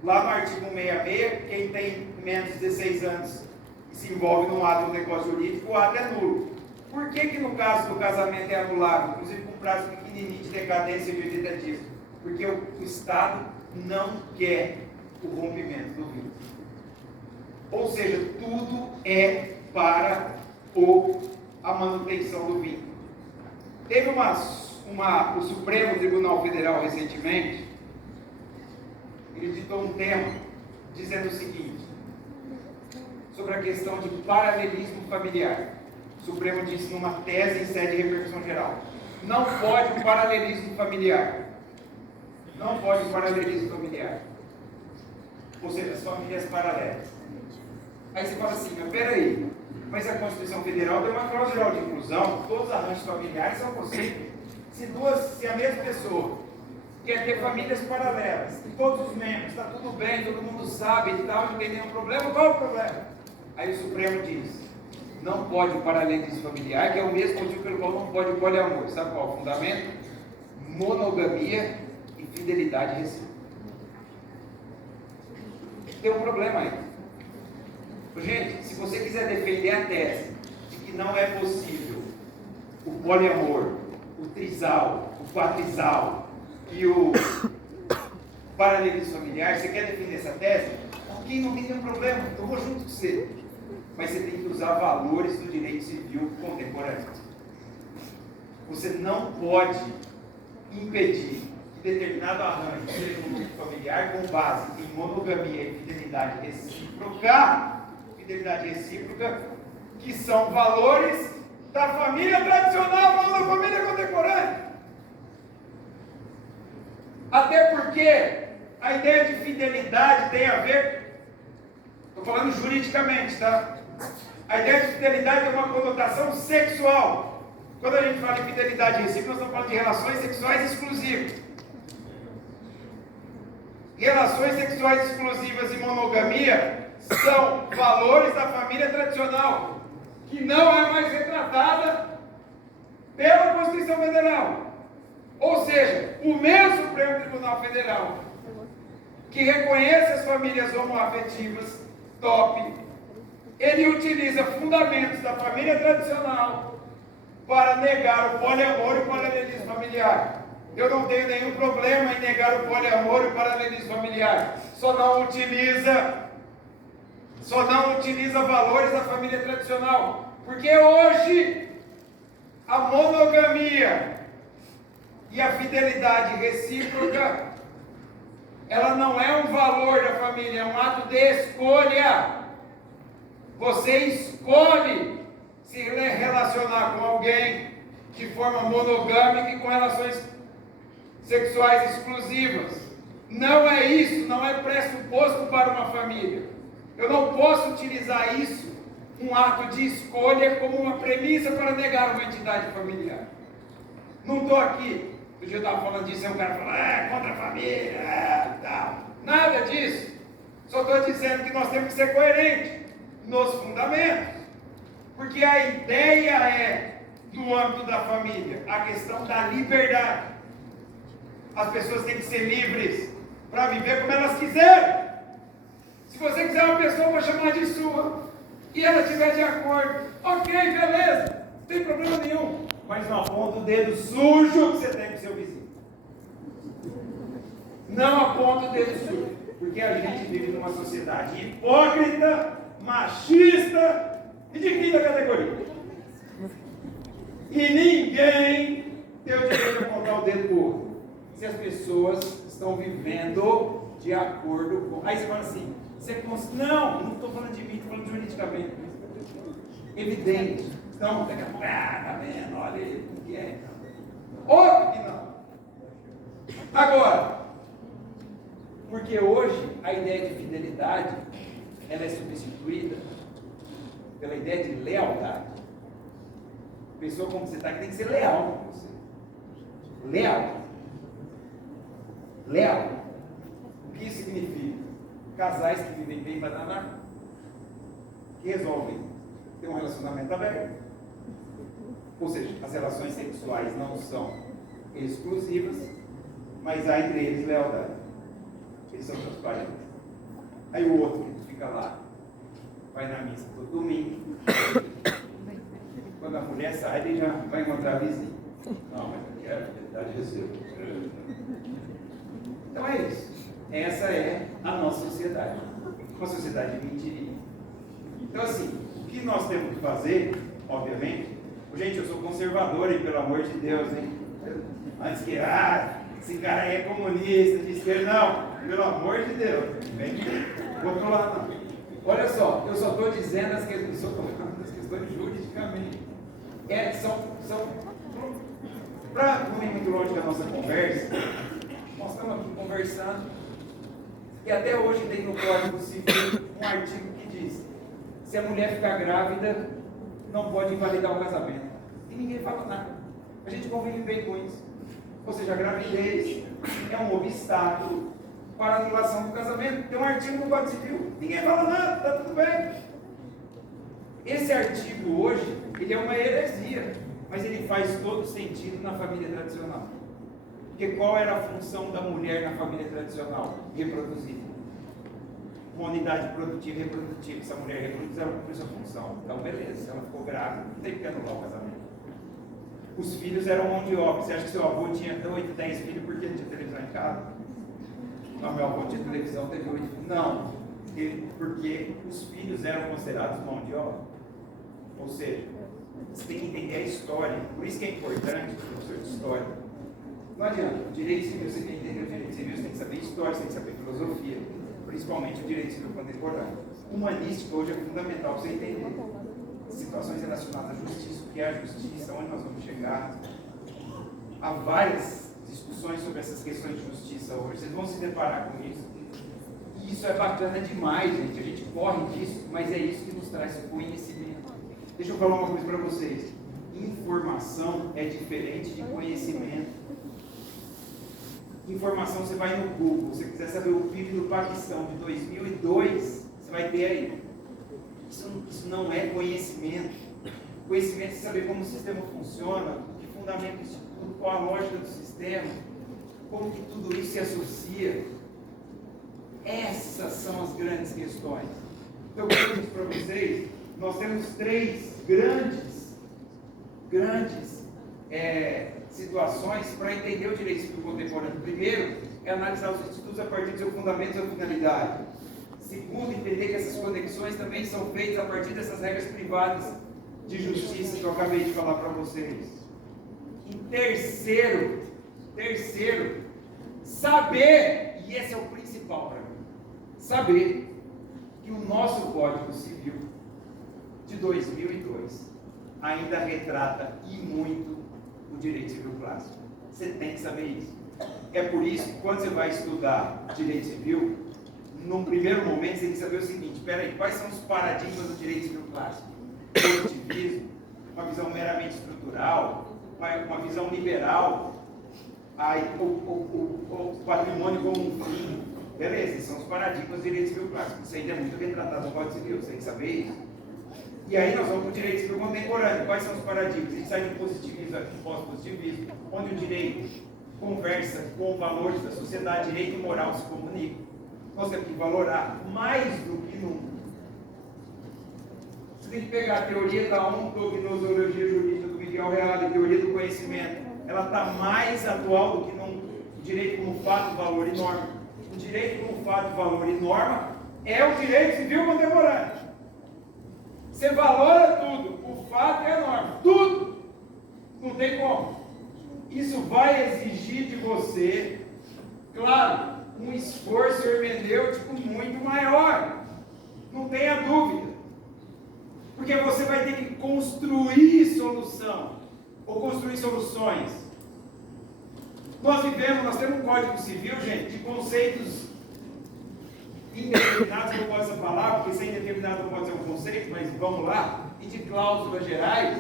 Lá no artigo 166, quem tem menos de 16 anos e se envolve num ato ou negócio jurídico, o ato é nulo. Por que no caso do casamento é anulado? Inclusive com prazo pequenininho de decadência de 80 dias. Porque o Estado não quer o rompimento do vínculo. Ou seja, tudo é para a manutenção do vínculo. Teve o Supremo Tribunal Federal recentemente, ele ditou um tema dizendo o seguinte, sobre a questão de paralelismo familiar. O Supremo disse numa tese em sede de repercussão geral, não pode o paralelismo familiar. Não pode o paralelismo familiar. Ou seja, as famílias paralelas. Aí você fala assim, mas peraí, mas a Constituição Federal tem uma cláusula geral de inclusão, todos os arranjos familiares são possíveis. Se a mesma pessoa quer ter famílias paralelas, e todos os membros, está tudo bem, todo mundo sabe e tal, não tem nenhum problema, qual é o problema? Aí o Supremo diz, não pode o paralelismo familiar, que é o mesmo motivo pelo qual não pode o poliamor. Sabe qual é o fundamento? Monogamia e fidelidade recíproca. Tem um problema aí. Gente, se você quiser defender a tese de que não é possível o poliamor, o trisal, o quatrisal e o paralelismo familiar, você quer defender essa tese? Ok, não tem nenhum problema, eu vou junto com você. Mas você tem que usar valores do direito civil contemporâneo. Você não pode impedir que determinado arranjo seja um tipo familiar com base em monogamia e fidelidade recíproca, que são valores da família tradicional, não da família contemporânea. Até porque a ideia de fidelidade tem a ver, estou falando juridicamente, tá? A ideia de fidelidade tem uma conotação sexual. Quando a gente fala em fidelidade recíproca, nós estamos falando de relações sexuais exclusivas. Relações sexuais exclusivas e monogamia são valores da família tradicional, que não é mais retratada pela Constituição Federal. Ou seja, o mesmo Supremo Tribunal Federal, que reconhece as famílias homoafetivas, top, ele utiliza fundamentos da família tradicional para negar o poliamor e o paralelismo familiar. Eu não tenho nenhum problema em negar o poliamor e o paralelismo familiar. Só não utiliza valores da família tradicional. Porque hoje a monogamia e a fidelidade recíproca, ela não é um valor da família, é um ato de escolha. Você escolhe se relacionar com alguém de forma monogâmica e com relações sexuais exclusivas. Não é isso, não é pressuposto para uma família. Eu não posso utilizar isso, um ato de escolha, como uma premissa para negar uma entidade familiar. Não estou aqui, outro dia eu estava falando disso, aí o cara fala, contra a família, tal. Nada disso. Só estou dizendo que nós temos que ser coerentes nos fundamentos. Porque a ideia é, no âmbito da família, a questão da liberdade. As pessoas têm que ser livres para viver como elas quiserem. Se você quiser uma pessoa para chamar de sua, e ela estiver de acordo, ok, beleza, não tem problema nenhum. Mas não aponta o dedo sujo que você tem com o seu vizinho. Não aponta o dedo sujo. Porque a gente vive numa sociedade hipócrita, machista e de quinta categoria. E ninguém tem o direito de apontar o dedo para o outro. Se as pessoas estão vivendo de acordo com... Aí você fala assim, não estou falando de mim, estou falando juridicamente. Evidente. Então, daqui a pouco, tá vendo, olha aí, o que é? Óbvio que não. Agora, porque hoje a ideia de fidelidade, ela é substituída pela ideia de lealdade. A pessoa como você está aqui tem que ser leal com você. Leal. Leal. O que isso significa? Casais que vivem bem bananá, que resolvem ter um relacionamento aberto. Ou seja, as relações sexuais não são exclusivas, mas há entre eles lealdade. Eles são transparentes. Aí o outro que fica lá, vai na missa todo domingo. Quando a mulher sai, ele já vai encontrar a vizinha. Não, mas eu quero fidelidade recebo. Então é isso. Essa é a nossa sociedade. Uma sociedade mentirinha. Então assim, o que nós temos que fazer, obviamente, gente, eu sou conservador, e pelo amor de Deus, hein? Antes que, esse cara aí é comunista, de esquerda, não, pelo amor de Deus, vem do outro lado, não. Olha só, eu só estou dizendo as questões juridicamente. Para não ir muito longe da nossa conversa, nós estamos aqui conversando, e até hoje tem no Código Civil um artigo que diz: se a mulher ficar grávida, não pode invalidar o casamento. E ninguém fala nada. A gente convive bem com isso. Ou seja, a gravidez é um obstáculo para a anulação do casamento. Tem um artigo no Código Civil, ninguém fala nada, está tudo bem. Esse artigo hoje, ele é uma heresia, mas ele faz todo sentido na família tradicional. Porque qual era a função da mulher na família tradicional? Reproduzir. Uma unidade produtiva e reprodutiva. Se a mulher reproduz, ela cumpre sua função. Então, beleza, se ela ficou grávida, não tem que anular o casamento. Os filhos eram mão de obra. Você acha que seu avô tinha 8, 10 filhos porque ele tinha televisão em casa? Não, meu avô tinha televisão, teve 8 filhos. Não, porque os filhos eram considerados mão de obra. Ou seja, você tem que entender a história. Por isso que é importante, professor de história. Não adianta, o direito civil, você tem que entender o direito civil, você tem que saber história, você tem que saber filosofia, principalmente o direito civil contemporâneo. Humanística hoje é fundamental para você entender situações relacionadas à justiça, o que é a justiça, onde nós vamos chegar. Há várias discussões sobre essas questões de justiça hoje, vocês vão se deparar com isso. E isso é bacana demais, gente, a gente corre disso, mas é isso que nos traz conhecimento. Deixa eu falar uma coisa para vocês: informação é diferente de conhecimento. Informação, você vai no Google, se você quiser saber o PIB do Paquistão de 2002, você vai ter aí. Isso não é conhecimento. Conhecimento é saber como o sistema funciona, que fundamenta isso tudo, qual a lógica do sistema, como que tudo isso se associa. Essas são as grandes questões. Então, como eu disse para vocês, nós temos 3 grandes situações para entender o direito civil contemporâneo. Primeiro, é analisar os institutos a partir do seu fundamento e sua finalidade. Segundo, entender que essas conexões também são feitas a partir dessas regras privadas de justiça que eu acabei de falar para vocês. E terceiro, saber, e esse é o principal para mim, saber que o nosso Código Civil de 2002 ainda retrata e muito direito civil clássico. Você tem que saber isso. É por isso que quando você vai estudar direito civil, num primeiro momento você tem que saber o seguinte: espera aí, quais são os paradigmas do direito civil clássico? Positivismo, uma visão meramente estrutural, uma visão liberal, o patrimônio como um fim. Beleza, esses são os paradigmas do direito civil clássico. Isso ainda é muito retratado no Código Civil, você tem que saber isso. E aí nós vamos para o direito civil contemporâneo. Quais são os paradigmas? A gente sai do positivismo aqui, pós-positivismo, onde o direito conversa com os valores da sociedade, direito e moral se comunicam. Nós temos que valorar mais do que nunca. Você tem que pegar a teoria da ontognosologia jurídica do Miguel Reale, a teoria do conhecimento. Ela está mais atual do que nunca. O direito como fato, valor e norma. O direito como fato, valor e norma é o direito civil contemporâneo. Você valora tudo, o fato e a norma, tudo. Não tem como. Isso vai exigir de você, claro, um esforço hermenêutico muito maior. Não tenha dúvida. Porque você vai ter que construir solução, ou construir soluções. Nós temos um Código Civil, gente, de conceitos indeterminados, que eu posso falar, porque sem indeterminado não pode ser um conceito, mas vamos lá, e de cláusulas gerais,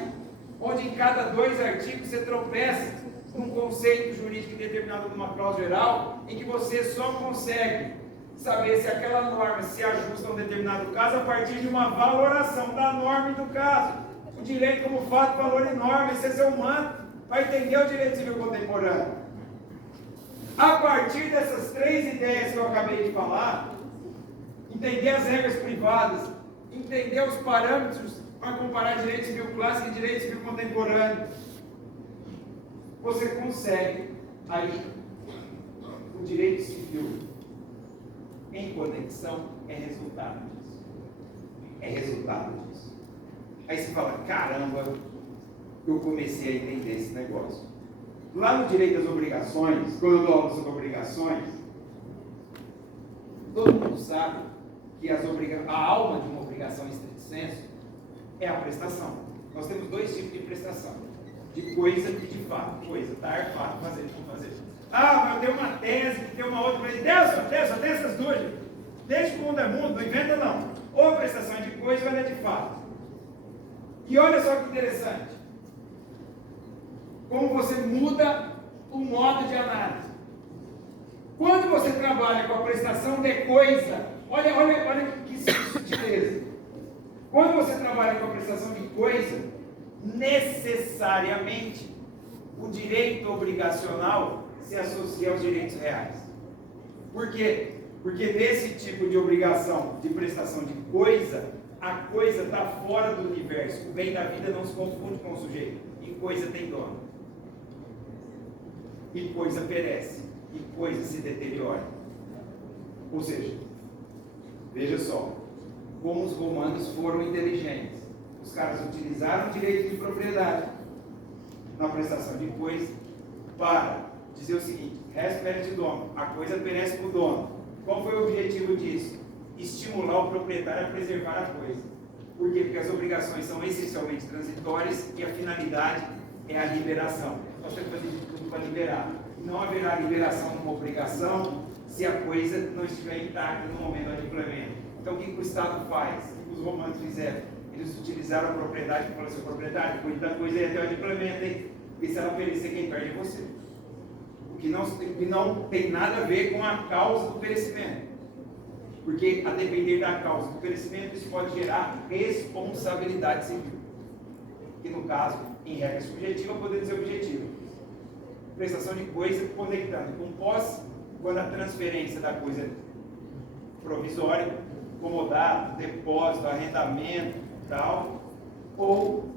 onde em cada 2 artigos você tropeça num conceito jurídico indeterminado numa cláusula geral, em que você só consegue saber se aquela norma se ajusta a um determinado caso a partir de uma valoração da norma e do caso. O direito como fato, valor e norma, esse é seu manto, vai entender o direito civil contemporâneo. A partir dessas 3 ideias que eu acabei de falar, entender as regras privadas, entender os parâmetros para comparar direito civil clássico e direito civil contemporâneo, você consegue aí o direito civil em conexão é resultado disso. É resultado disso. Aí você fala, caramba, eu comecei a entender esse negócio. Lá no direito das obrigações, quando eu dou aula sobre obrigações, todo mundo sabe que a alma de uma obrigação em estrito senso é a prestação. Nós temos 2 tipos de prestação: de coisa e de fato. Coisa, dar, fato, fazer, não fazer. Ah, mas eu tenho uma tese, que tem uma outra, mas só tem essas 2. Desde que o mundo é mundo, não inventa não. Ou a prestação é de coisa ou ela é de fato. E olha só que interessante. Como você muda o modo de análise. Quando você trabalha com a prestação de coisa, olha que sutileza. Quando você trabalha com a prestação de coisa, necessariamente o direito obrigacional se associa aos direitos reais. Por quê? Porque nesse tipo de obrigação de prestação de coisa, a coisa está fora do universo. O bem da vida não se confunde com o sujeito. E coisa tem dono. E coisa perece. E coisa se deteriora. Ou seja, veja só, como os romanos foram inteligentes. Os caras utilizaram o direito de propriedade na prestação de coisa para dizer o seguinte: res perete dono, a coisa perece para o dono. Qual foi o objetivo disso? Estimular o proprietário a preservar a coisa. Por quê? Porque as obrigações são essencialmente transitórias e a finalidade é a liberação. Nós temos que fazer de tudo para liberar. Não haverá liberação numa obrigação se a coisa não estiver intacta no momento do adimplemento. Então o que o Estado faz? O que os romanos fizeram? Eles utilizaram a propriedade e falaram assim: propriedade, cuida da coisa e até o adimplemento, hein? E se ela perecer, quem perde é você. O que não tem nada a ver com a causa do perecimento. Porque, a depender da causa do perecimento, isso pode gerar responsabilidade civil. Que, no caso, em regra subjetiva, poderia ser objetiva. Prestação de coisa conectando com posse, quando a transferência da coisa é provisória, comodato, depósito, arrendamento, tal, ou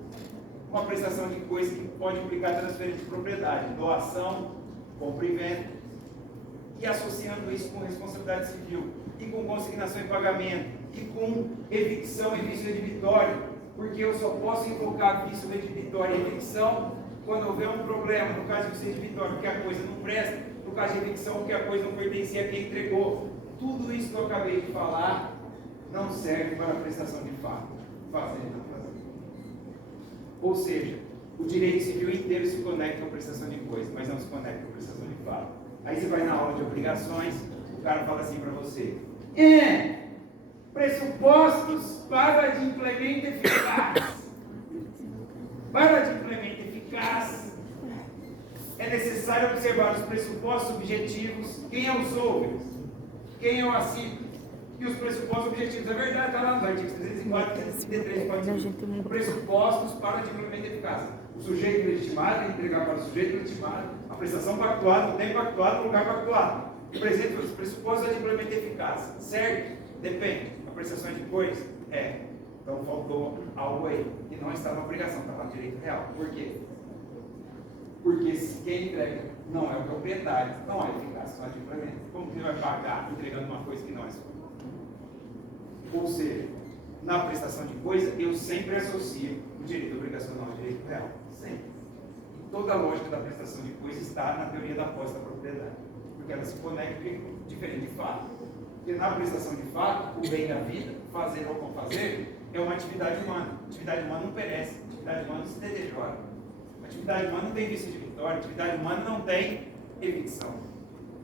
uma prestação de coisa que pode implicar transferência de propriedade, doação, compra e venda, e associando isso com responsabilidade civil, e com consignação e pagamento, e com evicção e vício redibitório, porque eu só posso invocar vício redibitório e evicção quando houver um problema, no caso de vício redibitório, porque a coisa não presta, no caso de evicção, porque a coisa não pertencia a quem entregou. Tudo isso que eu acabei de falar não serve para a prestação de fato. Fazer, não fazer. Ou seja, o direito civil inteiro se conecta com a prestação de coisas, mas não se conecta com a prestação de fato. Aí você vai na aula de obrigações, o cara fala assim para você: pressupostos para de implemento eficaz. Para de implemento eficaz, é necessário observar os pressupostos objetivos. Quem é o solver? Quem é o assíduo? E os pressupostos objetivos, é verdade, está lá nos artigos 304 e 333. Pressupostos para de implemento eficaz. O sujeito legitimado entregar para o sujeito legitimado a prestação pactuada, no tempo pactuado, no lugar pactuado. E presente os pressupostos de implemento eficaz. Certo? Depende. A prestação de coisas? Então faltou algo aí, que não está na obrigação, está no direito real. Por quê? Porque se quem entrega não é o proprietário, não é eficaz, só de implemento. Como que ele vai pagar entregando uma coisa que não é sua? Ou seja, na prestação de coisa, eu sempre associo o direito obrigacional ao direito real. Sempre. E toda a lógica da prestação de coisa está na teoria da posse da propriedade. Porque ela se conecta com diferente de fato. Porque na prestação de fato, o bem da vida, fazer ou não fazer, é uma atividade humana. A atividade humana não perece, a atividade humana não se deteriora. A atividade humana não tem vício de vitória, a atividade humana não tem evicção.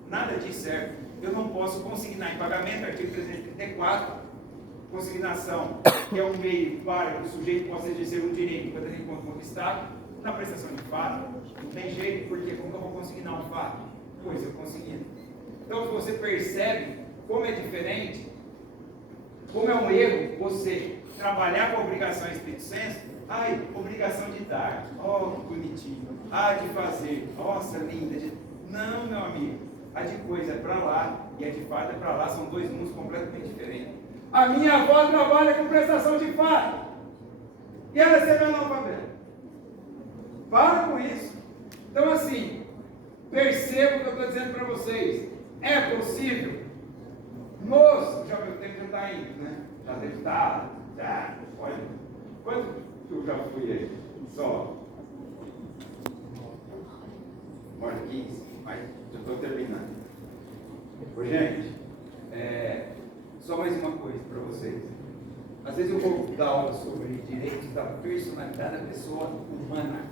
Nada disso serve. Eu não posso consignar em pagamento, artigo 334, consignação, que é um meio para que o sujeito possa exercer um direito para ter enquanto conquistado. Na prestação de fato, não tem jeito, porque como eu vou consignar um fato? Pois eu consegui. Então, se você percebe como é diferente, como é um erro você trabalhar com a obrigação em estrito senso, obrigação de dar, que bonitinho, de fazer, nossa, linda. Não, meu amigo, a de coisa é para lá e a de fato é para lá, são dois mundos completamente diferentes. A minha avó trabalha com prestação de fato e ela é semi-analfabeta. Para com isso. Então, assim, perceba o que eu estou dizendo para vocês. É possível já meu tempo já está indo, né? Já deve estar, olha, quanto que eu já fui aí? Só. Olha, 15, mas já estou terminando. Ô, gente, só mais uma coisa para vocês. Às vezes eu vou dar aula sobre direitos da personalidade da pessoa humana.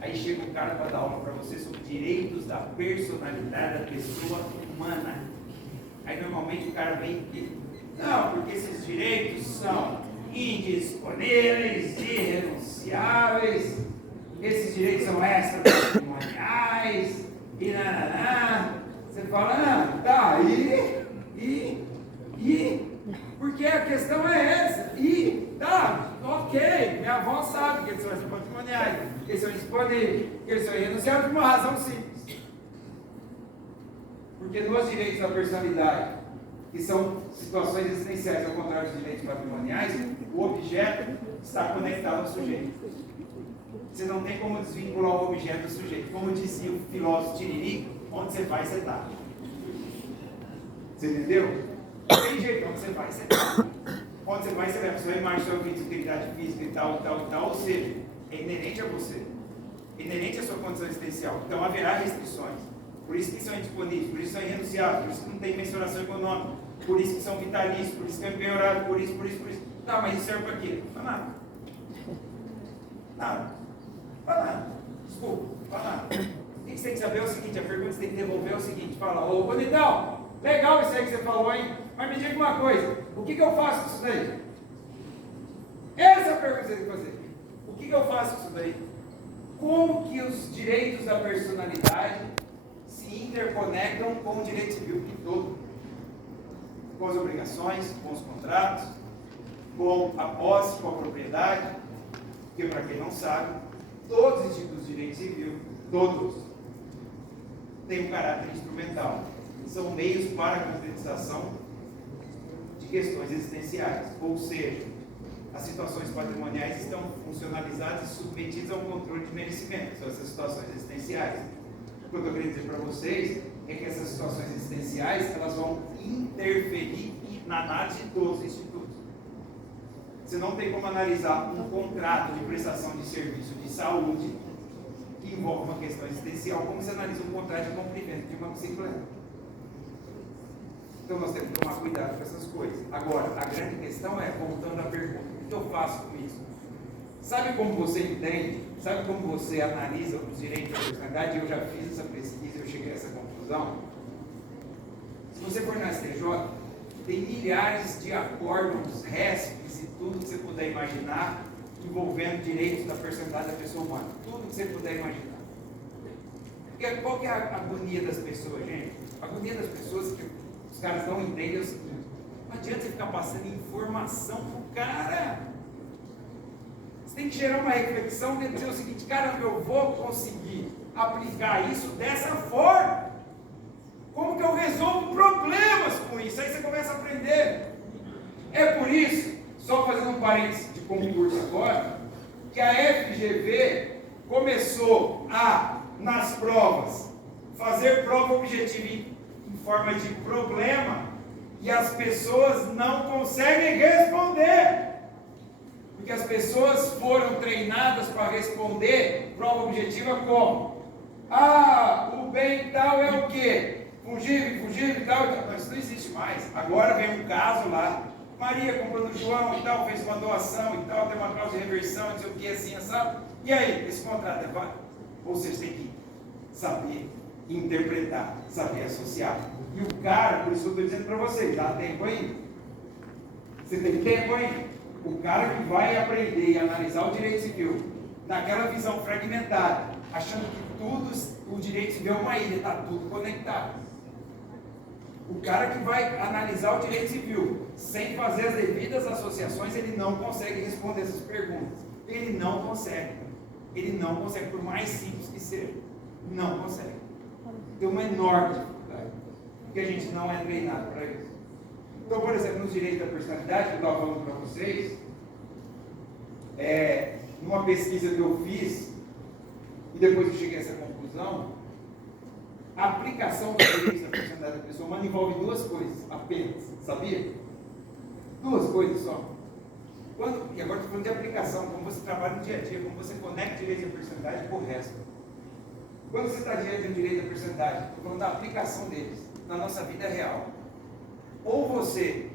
Aí chega um cara para dar aula para você sobre direitos da personalidade da pessoa humana. Aí normalmente o cara vem aqui: não, porque esses direitos são indisponíveis, irrenunciáveis, esses direitos são extra-patrimoniais, e nananá. Você fala: tá, porque a questão é essa, tá, ok, minha avó sabe que eles são extra-patrimoniais, que eles são indisponíveis, que eles são irrenunciáveis por uma razão simples. Porque nos direitos da personalidade, que são situações existenciais ao contrário dos direitos patrimoniais, o objeto está conectado ao sujeito. Você não tem como desvincular o objeto do sujeito. Como dizia o filósofo Tiririca, onde você vai, você está. Você entendeu? Não tem jeito, onde você vai, você está. Onde você vai, você leva sua imagem, sua vida, sua integridade física e tal, ou seja, é inerente a você. É inerente à sua condição existencial. Então haverá restrições. Por isso que são indisponíveis, por isso que são irrenunciáveis, por isso que não tem mensuração econômica, por isso que são vitalícios, por isso que é empenhorado, por isso. Tá, mas isso serve para quê? Para nada. Nada. Para nada. Desculpa, para nada. O que você tem que saber é o seguinte, a pergunta que você tem que devolver é o seguinte: fala, ô bonitão, legal isso aí que você falou, hein? Mas me diga uma coisa, o que eu faço com isso daí? Essa é a pergunta que você tem que fazer. O que eu faço com isso daí? Como que os direitos da personalidade se interconectam com o direito civil todo? Com as obrigações, com os contratos, com a posse, com a propriedade. Porque, para quem não sabe, todos os institutos de direito civil, todos, têm um caráter instrumental. São meios para a concretização de questões existenciais. Ou seja, as situações patrimoniais estão funcionalizadas e submetidas ao controle de merecimento. São essas situações existenciais. O que eu estou querendo dizer para vocês é que essas situações existenciais elas vão interferir na análise de todos os institutos. Você não tem como analisar um contrato de prestação de serviço de saúde que envolve uma questão existencial como você analisa um contrato de cumprimento de uma bicicleta. Então nós temos que tomar cuidado com essas coisas. Agora, a grande questão é, voltando à pergunta, o que eu faço com isso? Sabe como você entende? Sabe como você analisa os direitos da personalidade? Eu já fiz essa pesquisa, eu cheguei a essa conclusão. Se você for na STJ, tem milhares de acórdãos, récipes e tudo que você puder imaginar envolvendo direitos da personalidade da pessoa humana. Tudo que você puder imaginar. Porque qual que é a agonia das pessoas, gente? A agonia das pessoas que os caras não entendem é o seguinte: não adianta você ficar passando informação pro cara. Você tem que gerar uma reflexão e dizer o seguinte: cara, eu vou conseguir aplicar isso dessa forma. Como que eu resolvo problemas com isso? Aí você começa a aprender. É por isso, só fazendo um parênteses de concurso agora, que a FGV começou a, nas provas, fazer prova objetiva em forma de problema, e as pessoas não conseguem responder. Porque as pessoas foram treinadas para responder prova objetiva como? Ah, o bem tal é o quê? Fugível e tal. Mas isso não existe mais. Agora vem um caso lá. Maria comprou do João e tal, fez uma doação e tal, tem uma cláusula de reversão, não sei o que, assim, sabe? E aí, esse contrato é válido? Ou seja, tem que saber interpretar, saber associar. E o cara, por isso que eu estou dizendo para vocês, dá tempo ainda? Você tem tempo ainda? O cara que vai aprender e analisar o direito civil naquela visão fragmentada, achando que tudo, o direito civil é uma ilha, está tudo conectado. O cara que vai analisar o direito civil sem fazer as devidas associações, ele não consegue responder essas perguntas. Ele não consegue. Ele não consegue, por mais simples que seja. Não consegue. Tem uma enorme dificuldade. Porque a gente não é treinado para isso. Então, por exemplo, nos direitos da personalidade, que eu estava falando para vocês, numa pesquisa que eu fiz, e depois eu cheguei a essa conclusão, a aplicação dos direitos da personalidade da pessoa humana envolve duas coisas apenas, sabia? Duas coisas só. E agora estou falando de aplicação, como você trabalha no dia a dia, como você conecta direitos da personalidade com o resto. Quando você está diante de um direito da personalidade, estou falando da aplicação deles na nossa vida real. Ou você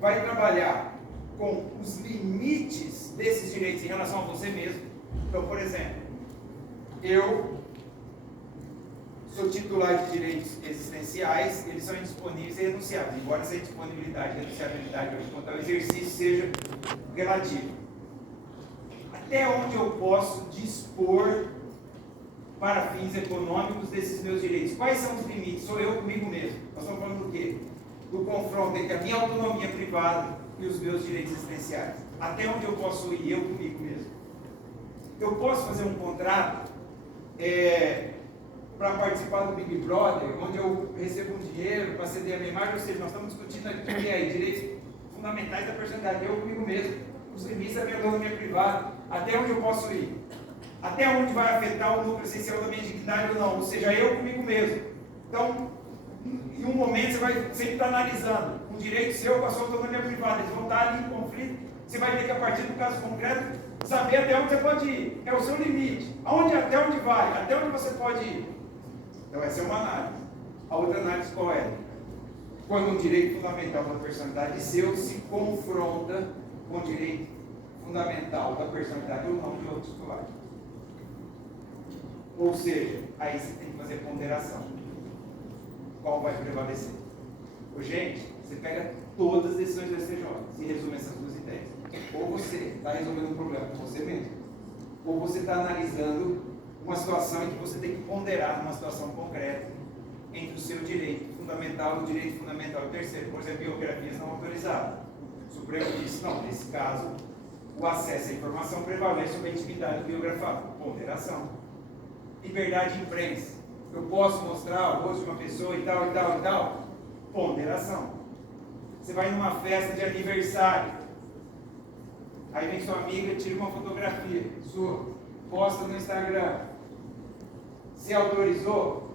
vai trabalhar com os limites desses direitos em relação a você mesmo. Então, por exemplo, eu sou titular de direitos existenciais, eles são indisponíveis e renunciáveis, embora essa disponibilidade e renunciabilidade quanto ao exercício seja relativo. Até onde eu posso dispor para fins econômicos desses meus direitos? Quais são os limites? Sou eu comigo mesmo. Nós estamos falando do quê? Do confronto entre a minha autonomia privada e os meus direitos existenciais. Até onde eu posso ir, eu comigo mesmo? Eu posso fazer um contrato para participar do Big Brother, onde eu recebo um dinheiro para ceder a minha imagem, ou seja, nós estamos discutindo aqui aí, direitos fundamentais da personalidade, eu comigo mesmo, os limites da minha autonomia privada, até onde eu posso ir, até onde vai afetar o núcleo essencial da minha dignidade ou não, ou seja, eu comigo mesmo. Então, em um momento você vai sempre estar analisando um direito seu com a sua autonomia privada, eles vão estar ali em conflito, você vai ter que, a partir do caso concreto, saber até onde você pode ir, é o seu limite, até onde vai, até onde você pode ir. Então essa é uma análise. A outra análise qual é? Quando um direito fundamental da personalidade seu se confronta com o direito fundamental da personalidade ou não de outro titular. Ou seja, aí você tem que fazer ponderação. Qual vai prevalecer? Gente, você pega todas as decisões do STJ, se resume essas duas ideias. Ou você está resolvendo um problema com você mesmo, ou você está analisando uma situação em que você tem que ponderar numa situação concreta entre o seu direito fundamental e o direito fundamental do terceiro. Por exemplo, biografias não autorizadas. O Supremo disse, não, nesse caso, o acesso à informação prevalece sobre a intimidade do biografado. Ponderação. Liberdade de imprensa. Eu posso mostrar o rosto de uma pessoa e tal, e tal, e tal. Ponderação. Você vai numa festa de aniversário. Aí vem sua amiga, tira uma fotografia sua, posta no Instagram. Se autorizou?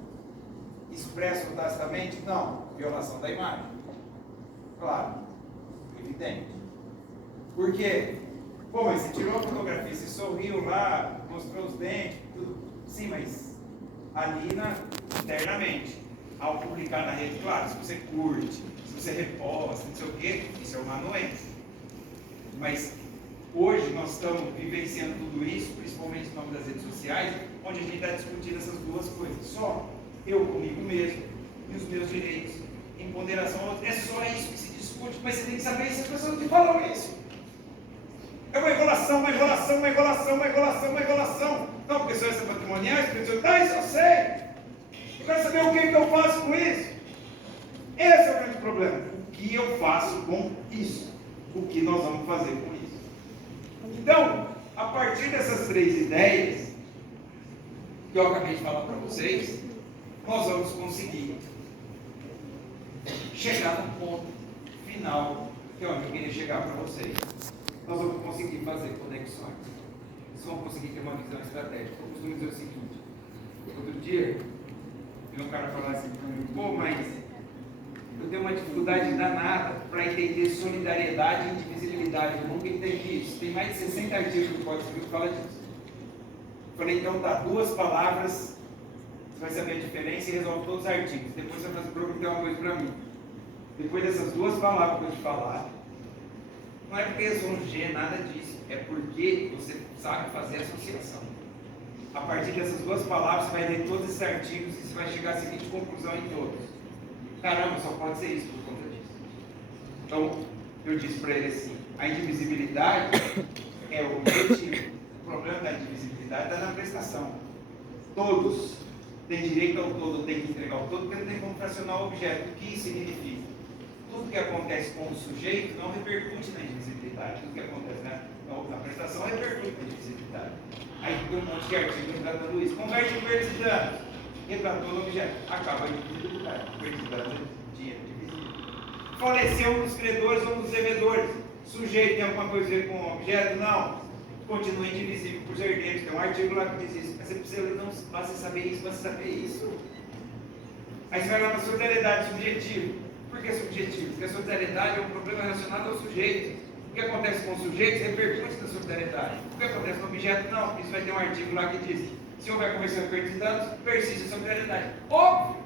Expresso tacitamente? Não. Violação da imagem. Claro. Evidente. Por quê? Pô, mas você tirou a fotografia, você sorriu lá, mostrou os dentes, tudo. Sim, mas ali internamente, ao publicar na rede, claro, se você curte, se você reposta, não sei o quê, isso é uma anuência. Mas Hoje nós estamos vivenciando tudo isso, principalmente no nome das redes sociais, onde a gente está discutindo essas duas coisas. Só eu comigo mesmo e os meus direitos em ponderação ao outro. É só isso que se discute, mas você tem que saber se as pessoas te falam isso. É uma enrolação, uma enrolação, uma enrolação, uma enrolação, uma enrolação. Não, porque são essas patrimoniais, porque isso eu sei. Eu quero saber o que eu faço com isso. Esse é o grande problema. O que eu faço com isso? O que nós vamos fazer com isso? Então, a partir dessas três ideias que eu acabei de falar para vocês, nós vamos conseguir chegar no ponto final, que é onde eu queria chegar para vocês. Nós vamos conseguir fazer conexões. Nós vamos conseguir ter uma visão estratégica. Eu costumo dizer o seguinte: outro dia, um cara falou assim para mim, pô, mas eu tenho uma dificuldade danada para entender solidariedade e indivisibilidade. Eu nunca entendi isso. Tem mais de 60 artigos do Código Civil que fala disso. Eu falei, então dá duas palavras, você vai saber a diferença e resolve todos os artigos. Depois você vai perguntar uma coisa para mim. Depois dessas duas palavras que eu te falar, não é porque eu sou um G, nada disso. É porque você sabe fazer associação. A partir dessas duas palavras, você vai ler todos esses artigos e você vai chegar à seguinte conclusão em todos. Caramba, só pode ser isso por conta disso. Então, eu disse para ele assim, a indivisibilidade é o objetivo. O problema da indivisibilidade está na prestação. Todos têm direito ao todo, têm que entregar o todo, porque não tem como fracionar o objeto. O que isso significa? Tudo que acontece com o sujeito não repercute na indivisibilidade. Tudo que acontece na prestação repercute na indivisibilidade. Aí tem um monte de artigo retratando isso. Converte em perdas e danos. Retratou no objeto. Acaba a indivisibilidade. Perdas e danos é dinheiro divisível. Faleceu um dos credores ou um dos devedores. Sujeito tem alguma coisa a ver com o objeto? Não. Continua indivisível para os herdeiros. Tem um artigo lá que diz isso. Mas você precisa, não basta saber isso, basta saber isso. Aí você vai lá na solidariedade subjetiva. Por que subjetivo? Porque a solidariedade é um problema relacionado ao sujeito. O que acontece com os sujeitos repercute na solidariedade. O que acontece com o objeto? Não. Isso vai ter um artigo lá que diz: se houver conversão de perdas e danos, persiste a solidariedade. Óbvio!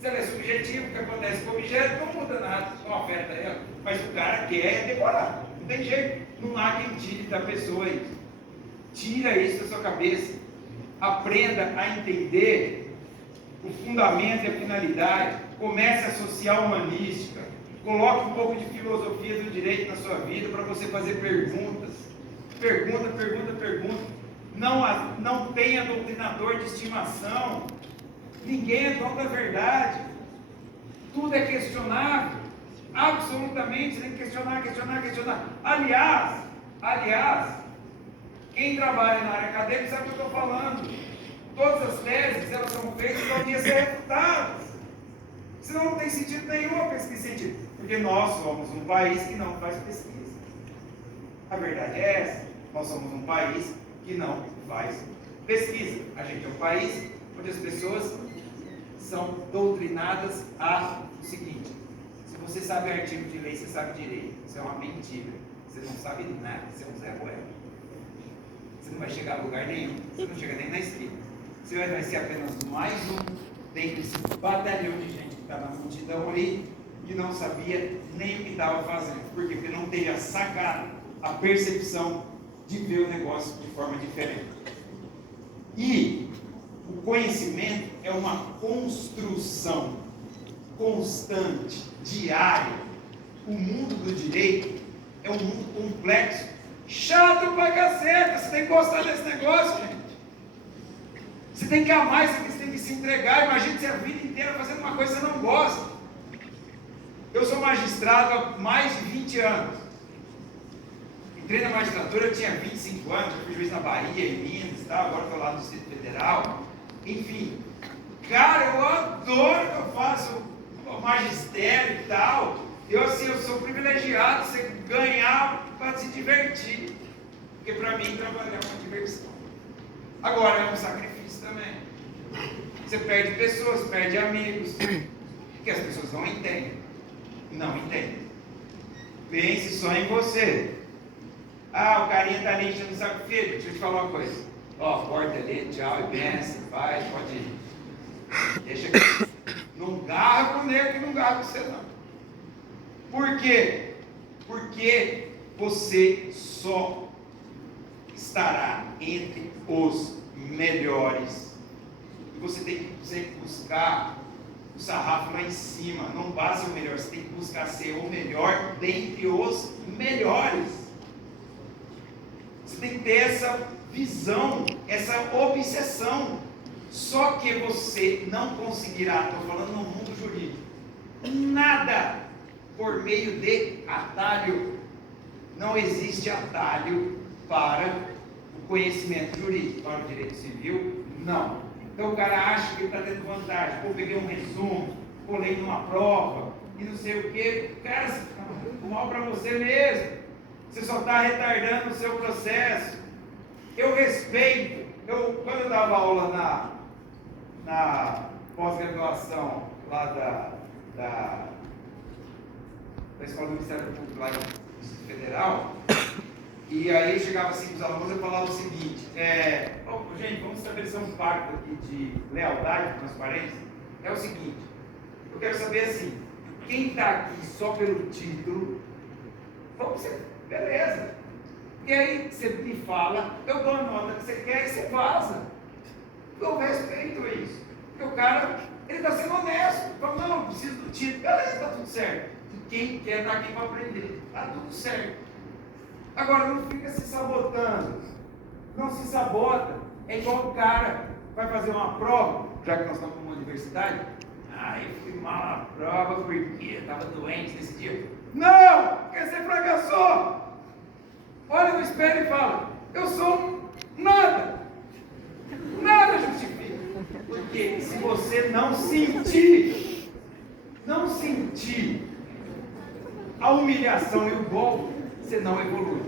Se ela é subjetiva, o que acontece com o objeto não muda nada, não afeta ela. Mas o cara quer decorar. Não tem jeito. Não há quem tire da pessoa isso. Tira isso da sua cabeça. Aprenda a entender o fundamento e a finalidade. Comece a associar humanística. Coloque um pouco de filosofia do direito na sua vida para você fazer perguntas. Pergunta, pergunta, pergunta. Não tenha doutrinador de estimação. Ninguém é dono da verdade. Tudo é questionável. Absolutamente, você tem que questionar, questionar, questionar. Aliás, quem trabalha na área acadêmica sabe o que eu estou falando. Todas as teses, elas são feitas para um dia ser refutadas. Senão não tem sentido nenhum a pesquisa científica. Porque nós somos um país que não faz pesquisa. A verdade é essa. Nós somos um país que não faz pesquisa. A gente é um país onde as pessoas são doutrinadas a o seguinte: se você sabe artigo de lei, você sabe direito. Isso é uma mentira. Você não sabe nada, você é um Zé Ruela. Você não vai chegar a lugar nenhum, você não chega nem na esquina. Você vai ser apenas mais um dentro desse batalhão de gente que está na multidão aí, que não sabia nem o que estava fazendo. Por quê? Porque não teve a sacada, a percepção de ver o negócio de forma diferente. E o conhecimento é uma construção constante, diária. O mundo do direito é um mundo complexo, chato pra caceta. Você tem que gostar desse negócio, gente. Você tem que amar isso aqui, você tem que se entregar. Imagina você a vida inteira fazendo uma coisa que você não gosta. Eu sou magistrado há mais de 20 anos. Entrei na magistratura, eu tinha 25 anos, eu fui juiz na Bahia, em Minas e tal, agora estou lá no Distrito Federal. Enfim, cara, eu adoro que eu faço o magistério e tal. Eu sou privilegiado, você ganhar para se divertir. Porque para mim trabalhar é uma diversão. Agora é um sacrifício também. Você perde pessoas, perde amigos, que as pessoas não entendem. Não entendem. Pense só em você. Ah, o carinha está ali enchendo o saco. Filho, deixa eu te falar uma coisa. Ó, porta ali, tchau, e benção, vai, pode ir. Deixa aqui. Não garra com o nego que não garra com você, não. Por quê? Porque você só estará entre os melhores. E você tem que sempre buscar o sarrafo lá em cima. Não basta o melhor, você tem que buscar ser o melhor dentre os melhores. Você tem que ter essa visão, essa obsessão. Só que você não conseguirá, estou falando no mundo jurídico, nada por meio de atalho. Não existe atalho para o conhecimento jurídico, para o direito civil, não. Então o cara acha que ele está tendo vantagem. Pô, peguei um resumo, colei numa prova, e não sei o quê. Cara, você está fazendo mal para você mesmo. Você só está retardando o seu processo. Eu respeito. Quando eu dava aula na pós-graduação lá da Escola do Ministério Público lá do Distrito Federal, e aí chegava assim os alunos e falava o seguinte: gente, vamos estabelecer um pacto aqui de lealdade, transparência. É o seguinte, eu quero saber assim, quem está aqui só pelo título, vamos ser, beleza. E aí você me fala, eu dou a nota que você quer e você vaza. Eu respeito isso. Porque o cara, ele está sendo honesto. Fala, não preciso do título. Beleza, está tudo certo. E quem quer estar aqui para aprender, está tudo certo. Agora, não fica se sabotando. Não se sabota. É igual o cara vai fazer uma prova, já que nós estamos numa universidade. Eu fui mal na prova porque eu estava doente nesse dia. Não! Porque você fracassou! Olha no espelho e fala, eu sou nada. Nada justifica. Porque se você não sentir a humilhação e o golpe, você não evolui.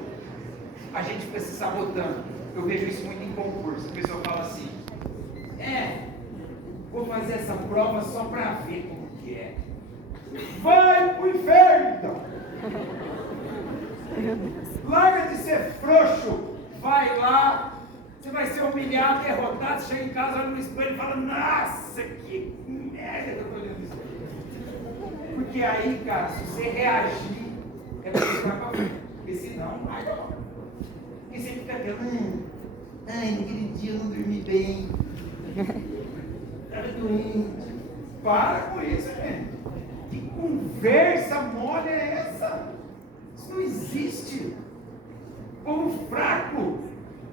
A gente fica se sabotando. Eu vejo isso muito em concurso. A pessoa fala assim, vou fazer essa prova só para ver como que é. Vai pro inferno, então. Larga de ser frouxo, vai lá, você vai ser humilhado, derrotado, chega em casa, olha no espelho e fala, nossa, que merda que eu estou olhando no espelho. Porque aí, cara, se você reagir, é para você ficar pra frente, porque senão, vai não. E você fica aquele, naquele dia eu não dormi bem, estava doente. Para com isso, gente. Que conversa mole é essa? Isso não existe. Povo fraco.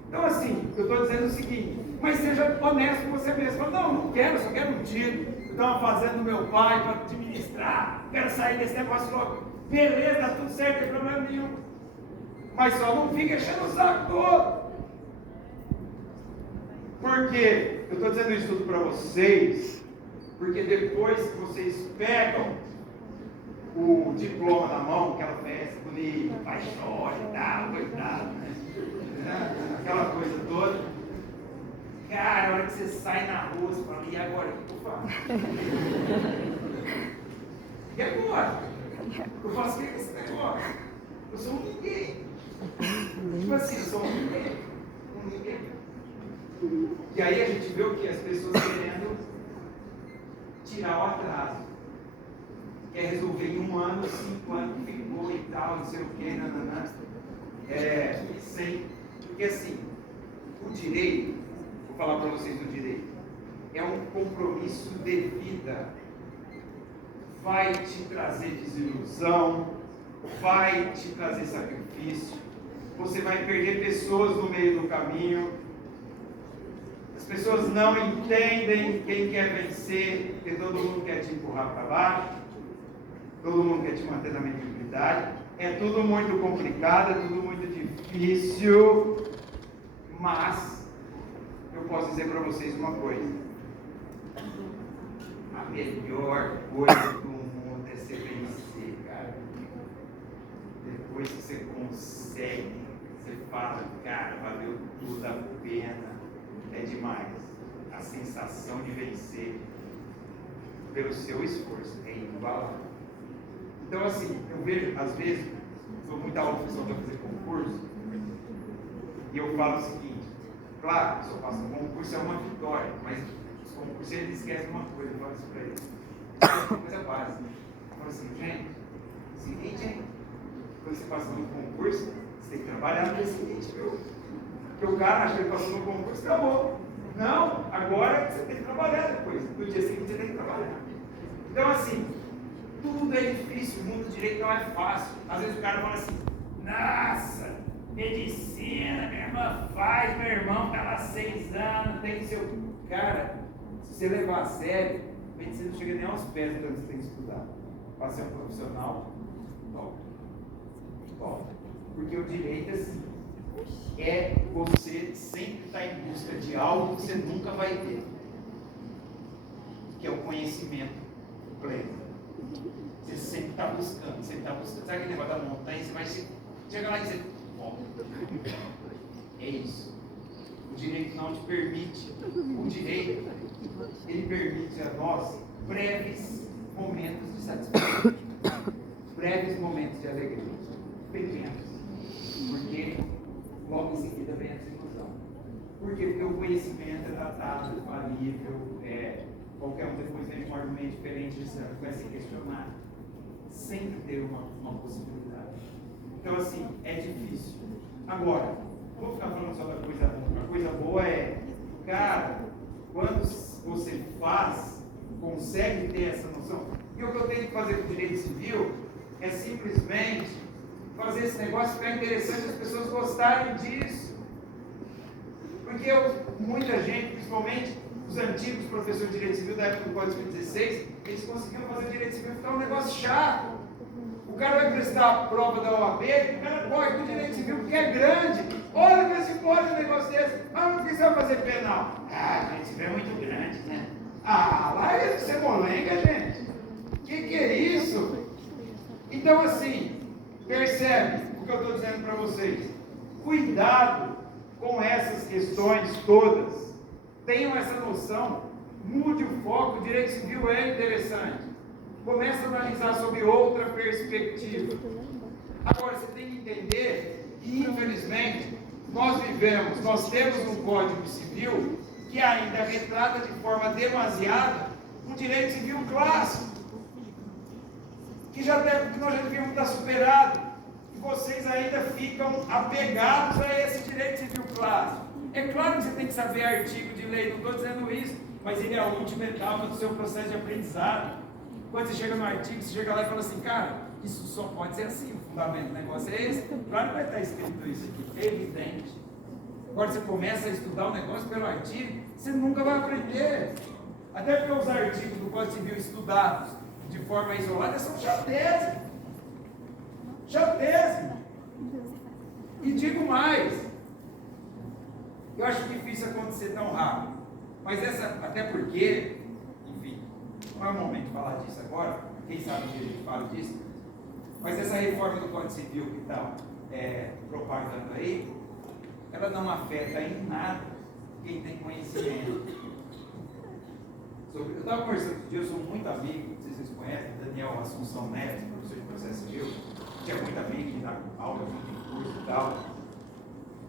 Então assim, eu estou dizendo o seguinte, mas seja honesto com você mesmo. Fala, não quero, só quero um título. Eu estou uma fazenda do meu pai para administrar, quero sair desse negócio logo. Beleza, tá tudo certo, não tem problema nenhum. Mas só não fica enchendo o saco todo. Por quê? Eu estou dizendo isso tudo para vocês, porque depois que vocês pegam o diploma na mão, aquela festa bonita, pai chora e tal, coitado, né? Aquela coisa toda. Cara, a hora que você sai na rua, você fala, e agora? O que eu faço? E agora? Eu faço o que é esse negócio? Eu sou um ninguém. Tipo assim, eu sou um ninguém. Um ninguém. E aí a gente vê o que? As pessoas querendo tirar o atraso. Quer resolver em 1 ano, 5 anos, que ficou e tal, não sei o que, porque assim, o direito, vou falar para vocês do direito, é um compromisso de vida. Vai te trazer desilusão, vai te trazer sacrifício, você vai perder pessoas no meio do caminho. As pessoas não entendem quem quer vencer, porque todo mundo quer te empurrar para baixo. Todo mundo quer te manter na mediocridade. É tudo muito complicado, é tudo muito difícil. Mas eu posso dizer para vocês uma coisa. A melhor coisa do mundo é se vencer, cara. Depois que você consegue, você fala, cara, valeu tudo a pena. É demais. A sensação de vencer pelo seu esforço é inigualável. Então, assim, eu vejo, às vezes, dou muita aula de função para fazer concurso, e eu falo o seguinte, claro, se eu faço um concurso é uma vitória, mas os concurseiros esquecem uma coisa, eu falo isso para eles. É uma coisa básica. Eu falo assim, gente, seguinte, quando você passou no concurso, você tem que trabalhar no dia seguinte, viu? Porque o cara acha que ele passou no concurso, acabou. Não, agora você tem que trabalhar depois. No dia seguinte você tem que trabalhar. Então assim, tudo é difícil, o mundo do direito não é fácil. Às vezes o cara fala assim, nossa, medicina, minha irmã faz, meu irmão está lá 6 anos, tem seu... Cara, se você levar a sério, a medicina não chega nem aos pés do que você tem que estudar. Para ser um profissional, top. Top. Porque o direito, assim, é você sempre estar em busca de algo que você nunca vai ter. Que é o conhecimento pleno. Você sempre está buscando, sempre está buscando. Sabe aquele negócio da montanha? Você vai chegar lá e dizer, ó, é isso. O direito não te permite. O direito, ele permite a nós breves momentos de satisfação. Breves momentos de alegria. Pequenos. Porque logo em seguida vem a desilusão. Por quê? Porque o conhecimento é datado, falível, qualquer um depois vem com um argumento diferente, você vai se questionar. Sempre ter uma possibilidade. Então, assim, é difícil. Agora, não vou ficar falando só da coisa boa. A coisa boa é, cara, quando você consegue ter essa noção. E o que eu tenho que fazer com o direito civil é simplesmente fazer esse negócio ficar interessante, as pessoas gostarem disso. Porque muita gente, principalmente os antigos professores de direito civil da época do Código Civil 16, eles conseguiam fazer o direito civil ficar um negócio chato. O cara vai prestar a prova da OAB, o cara corre do direito civil porque é grande. Olha que se pode um negócio desse. Ah, por que você vai fazer penal? Ah, o direito civil é muito grande, né? Ah, lá é você molenga, gente. Que é isso? Então, assim, percebe o que eu estou dizendo para vocês. Cuidado com essas questões todas. Tenham essa noção. Mude o foco. O direito civil é interessante. Comece a analisar sob outra perspectiva. Agora, você tem que entender que, infelizmente, nós temos um Código Civil que ainda retrata de forma demasiada um direito civil clássico, que nós já devíamos estar superado, e vocês ainda ficam apegados a esse direito civil clássico. É claro que você tem que saber artigo de lei, não estou dizendo isso, mas ele é a última etapa do seu processo de aprendizado. Quando você chega no artigo, você chega lá e fala assim, cara, isso só pode ser assim, o fundamento do negócio é esse. Claro que vai estar escrito isso aqui, evidente. Agora você começa a estudar o negócio pelo artigo, você nunca vai aprender. Até porque os artigos do Código Civil estudados de forma isolada são chatésimo. Chatésimo. E digo mais, eu acho difícil acontecer tão rápido. Mas até porque, enfim, não é o momento de falar disso agora, quem sabe que a gente fala disso, mas essa reforma do Código Civil que está propagando aí, ela não afeta em nada quem tem conhecimento. Eu estava conversando outro dia, eu sou muito amigo, não sei se vocês conhecem, Daniel Assunção Neves, professor de processo civil, tinha muito amigo que dá aula, muito em curso e tal.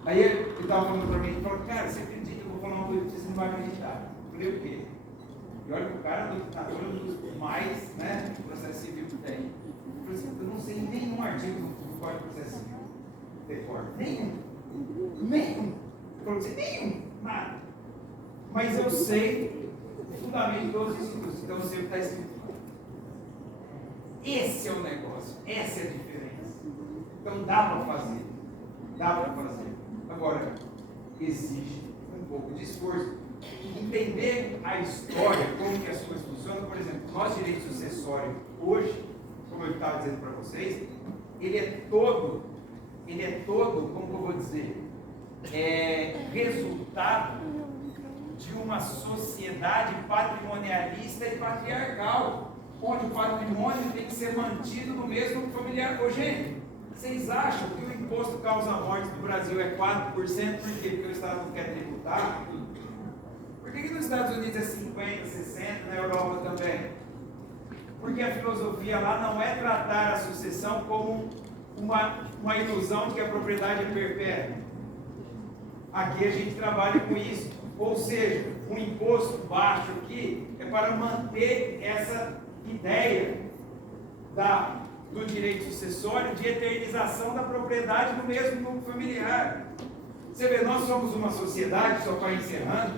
Aí ele estava falando para mim, ele falou, cara, você acredita, eu vou falar uma coisa que você não vai acreditar. Eu falei, o quê? E olha que o cara é um dos mais, né, processo civil que tem. Eu falei assim, eu não sei nenhum artigo do Código de Processo Civil. Decor. Nenhum. Ele falou assim, nenhum. Nada. Mas eu sei o fundamento de todos os estudos. Então eu sei o que está escrito. Esse é o negócio. Essa é a diferença. Então dá para fazer. Dá para fazer. Agora, exige um pouco de esforço. Entender a história, como que as coisas funcionam. Por exemplo, nosso direito sucessório hoje, como eu estava dizendo para vocês, ele é todo, como que eu vou dizer, resultado de uma sociedade patrimonialista e patriarcal, onde o patrimônio tem que ser mantido no mesmo familiar. Ô, gente, vocês acham que o imposto causa-morte do Brasil é 4%? Por quê? Porque o Estado não quer tributar? Por que nos Estados Unidos é 50%, 60%, na Europa também? Porque a filosofia lá não é tratar a sucessão como uma ilusão de que a propriedade é perpétua. Aqui a gente trabalha com isso. Ou seja, um imposto baixo aqui é para manter essa ideia da do direito sucessório de eternização da propriedade do mesmo núcleo familiar. Você vê, nós somos uma sociedade, só para encerrando,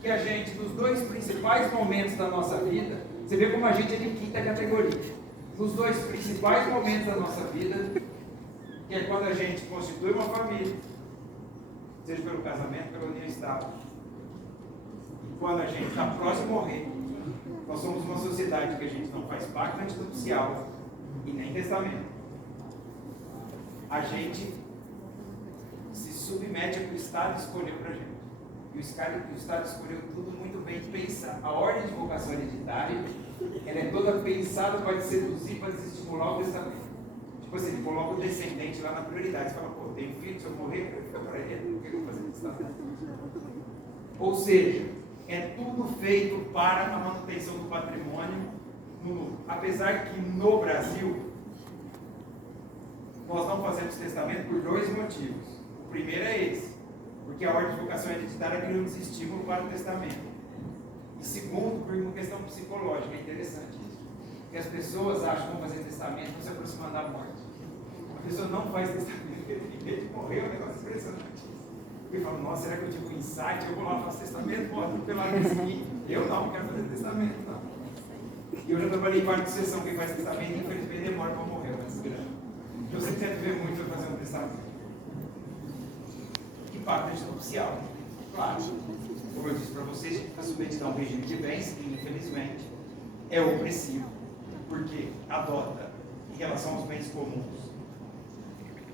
que a gente, nos dois principais momentos da nossa vida, você vê como a gente é de quinta categoria. Nos dois principais momentos da nossa vida, que é quando a gente constitui uma família, seja pelo casamento, pela união estável, e quando a gente está próximo a morrer, nós somos uma sociedade que a gente não faz pacto antinupcial e nem testamento. A gente se submete ao que o Estado escolheu para a gente. E o Estado escolheu tudo muito bem pensado. A ordem de vocação hereditária, ela é toda pensada para te seduzir, para desestimular o testamento. Tipo assim, ele coloca o descendente lá na prioridade. Você fala, pô, tem filho, se eu morrer, fica para ele, o que eu vou fazer no testamento? Ou seja, é tudo feito para a manutenção do patrimônio. Apesar que no Brasil, nós não fazemos testamento por dois motivos. O primeiro é esse, porque a ordem de vocação hereditária cria um desestímulo para o testamento. E segundo, por uma questão psicológica, é interessante isso. Porque as pessoas acham que vão fazer testamento não se aproximando da morte. A pessoa não faz testamento, ele morreu, é um negócio impressionante. Ele fala, nossa, será que eu tive um insight? Eu vou lá, faço testamento, vou atropelar no seguinte. Eu não quero fazer testamento, não. E eu já trabalhei em parte de sucessão, quem faz testamento, infelizmente demora para morrer, mas eu sempre tento ver muito para fazer um testamento. Que pacto antinupcial, claro. Como eu disse para vocês, está submetido a um regime de bens, que infelizmente é opressivo, porque adota, em relação aos bens comuns,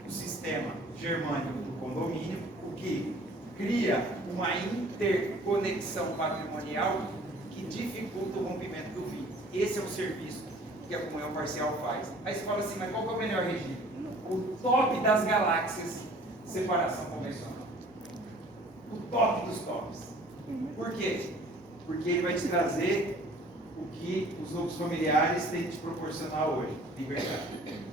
o sistema germânico do condomínio, o que cria uma interconexão patrimonial que dificulta o rompimento do vínculo. Esse é o serviço que a comunhão parcial faz. Aí você fala assim, mas qual que é o melhor regime? O top das galáxias, separação convencional. O top dos tops. Por quê? Porque ele vai te trazer o que os núcleos familiares têm de te proporcionar hoje, liberdade.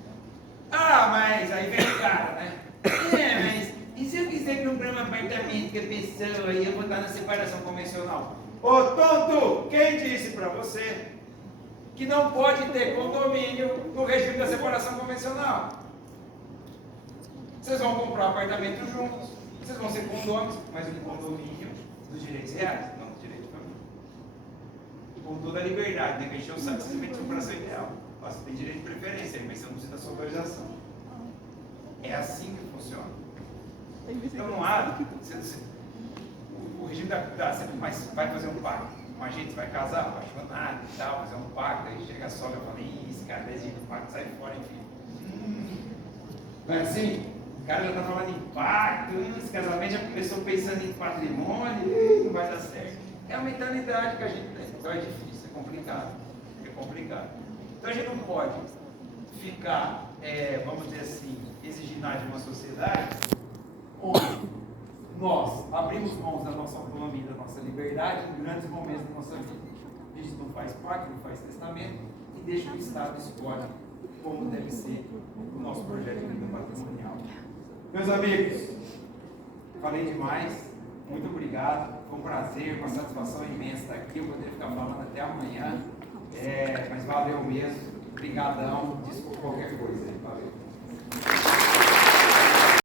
Ah, mas aí vem o cara, né? Mas e se eu quiser comprar um apartamento que a pessoa ia botar na separação convencional? Ô tonto, quem disse para você que não pode ter condomínio no regime da separação convencional? Vocês vão comprar um apartamento juntos, vocês vão ser condôminos, mas o condomínio dos direitos reais, não dos direitos de família. Com toda a liberdade, né? Que encheu o saco, vocês metem separação ideal. Você tem direito de preferência, mas você não precisa da sua autorização. É assim que funciona. Então não há. O regime mas vai fazer um pacto. Com a gente, vai casar, apaixonado e tal, fazer um pacto, aí chega a sogra e fala, esse cara desde o pacto sai fora, enfim. Não é assim? O cara já está falando em pacto, esse casamento já começou pensando em patrimônio, não vai dar certo. É a mentalidade que a gente tem, então é difícil, é complicado. É complicado. Então a gente não pode ficar, vamos dizer assim, exigindo de uma sociedade onde nós abrimos mãos da nossa autonomia, da nossa liberdade em grandes momentos da nossa vida. A gente não faz pacto, não faz testamento e deixa o Estado escolher como deve ser o nosso projeto de vida patrimonial. Meus amigos, falei demais, muito obrigado, foi um prazer, uma satisfação imensa estar aqui, eu poderia ficar falando até amanhã, mas valeu mesmo, brigadão, desculpa qualquer coisa aí, valeu.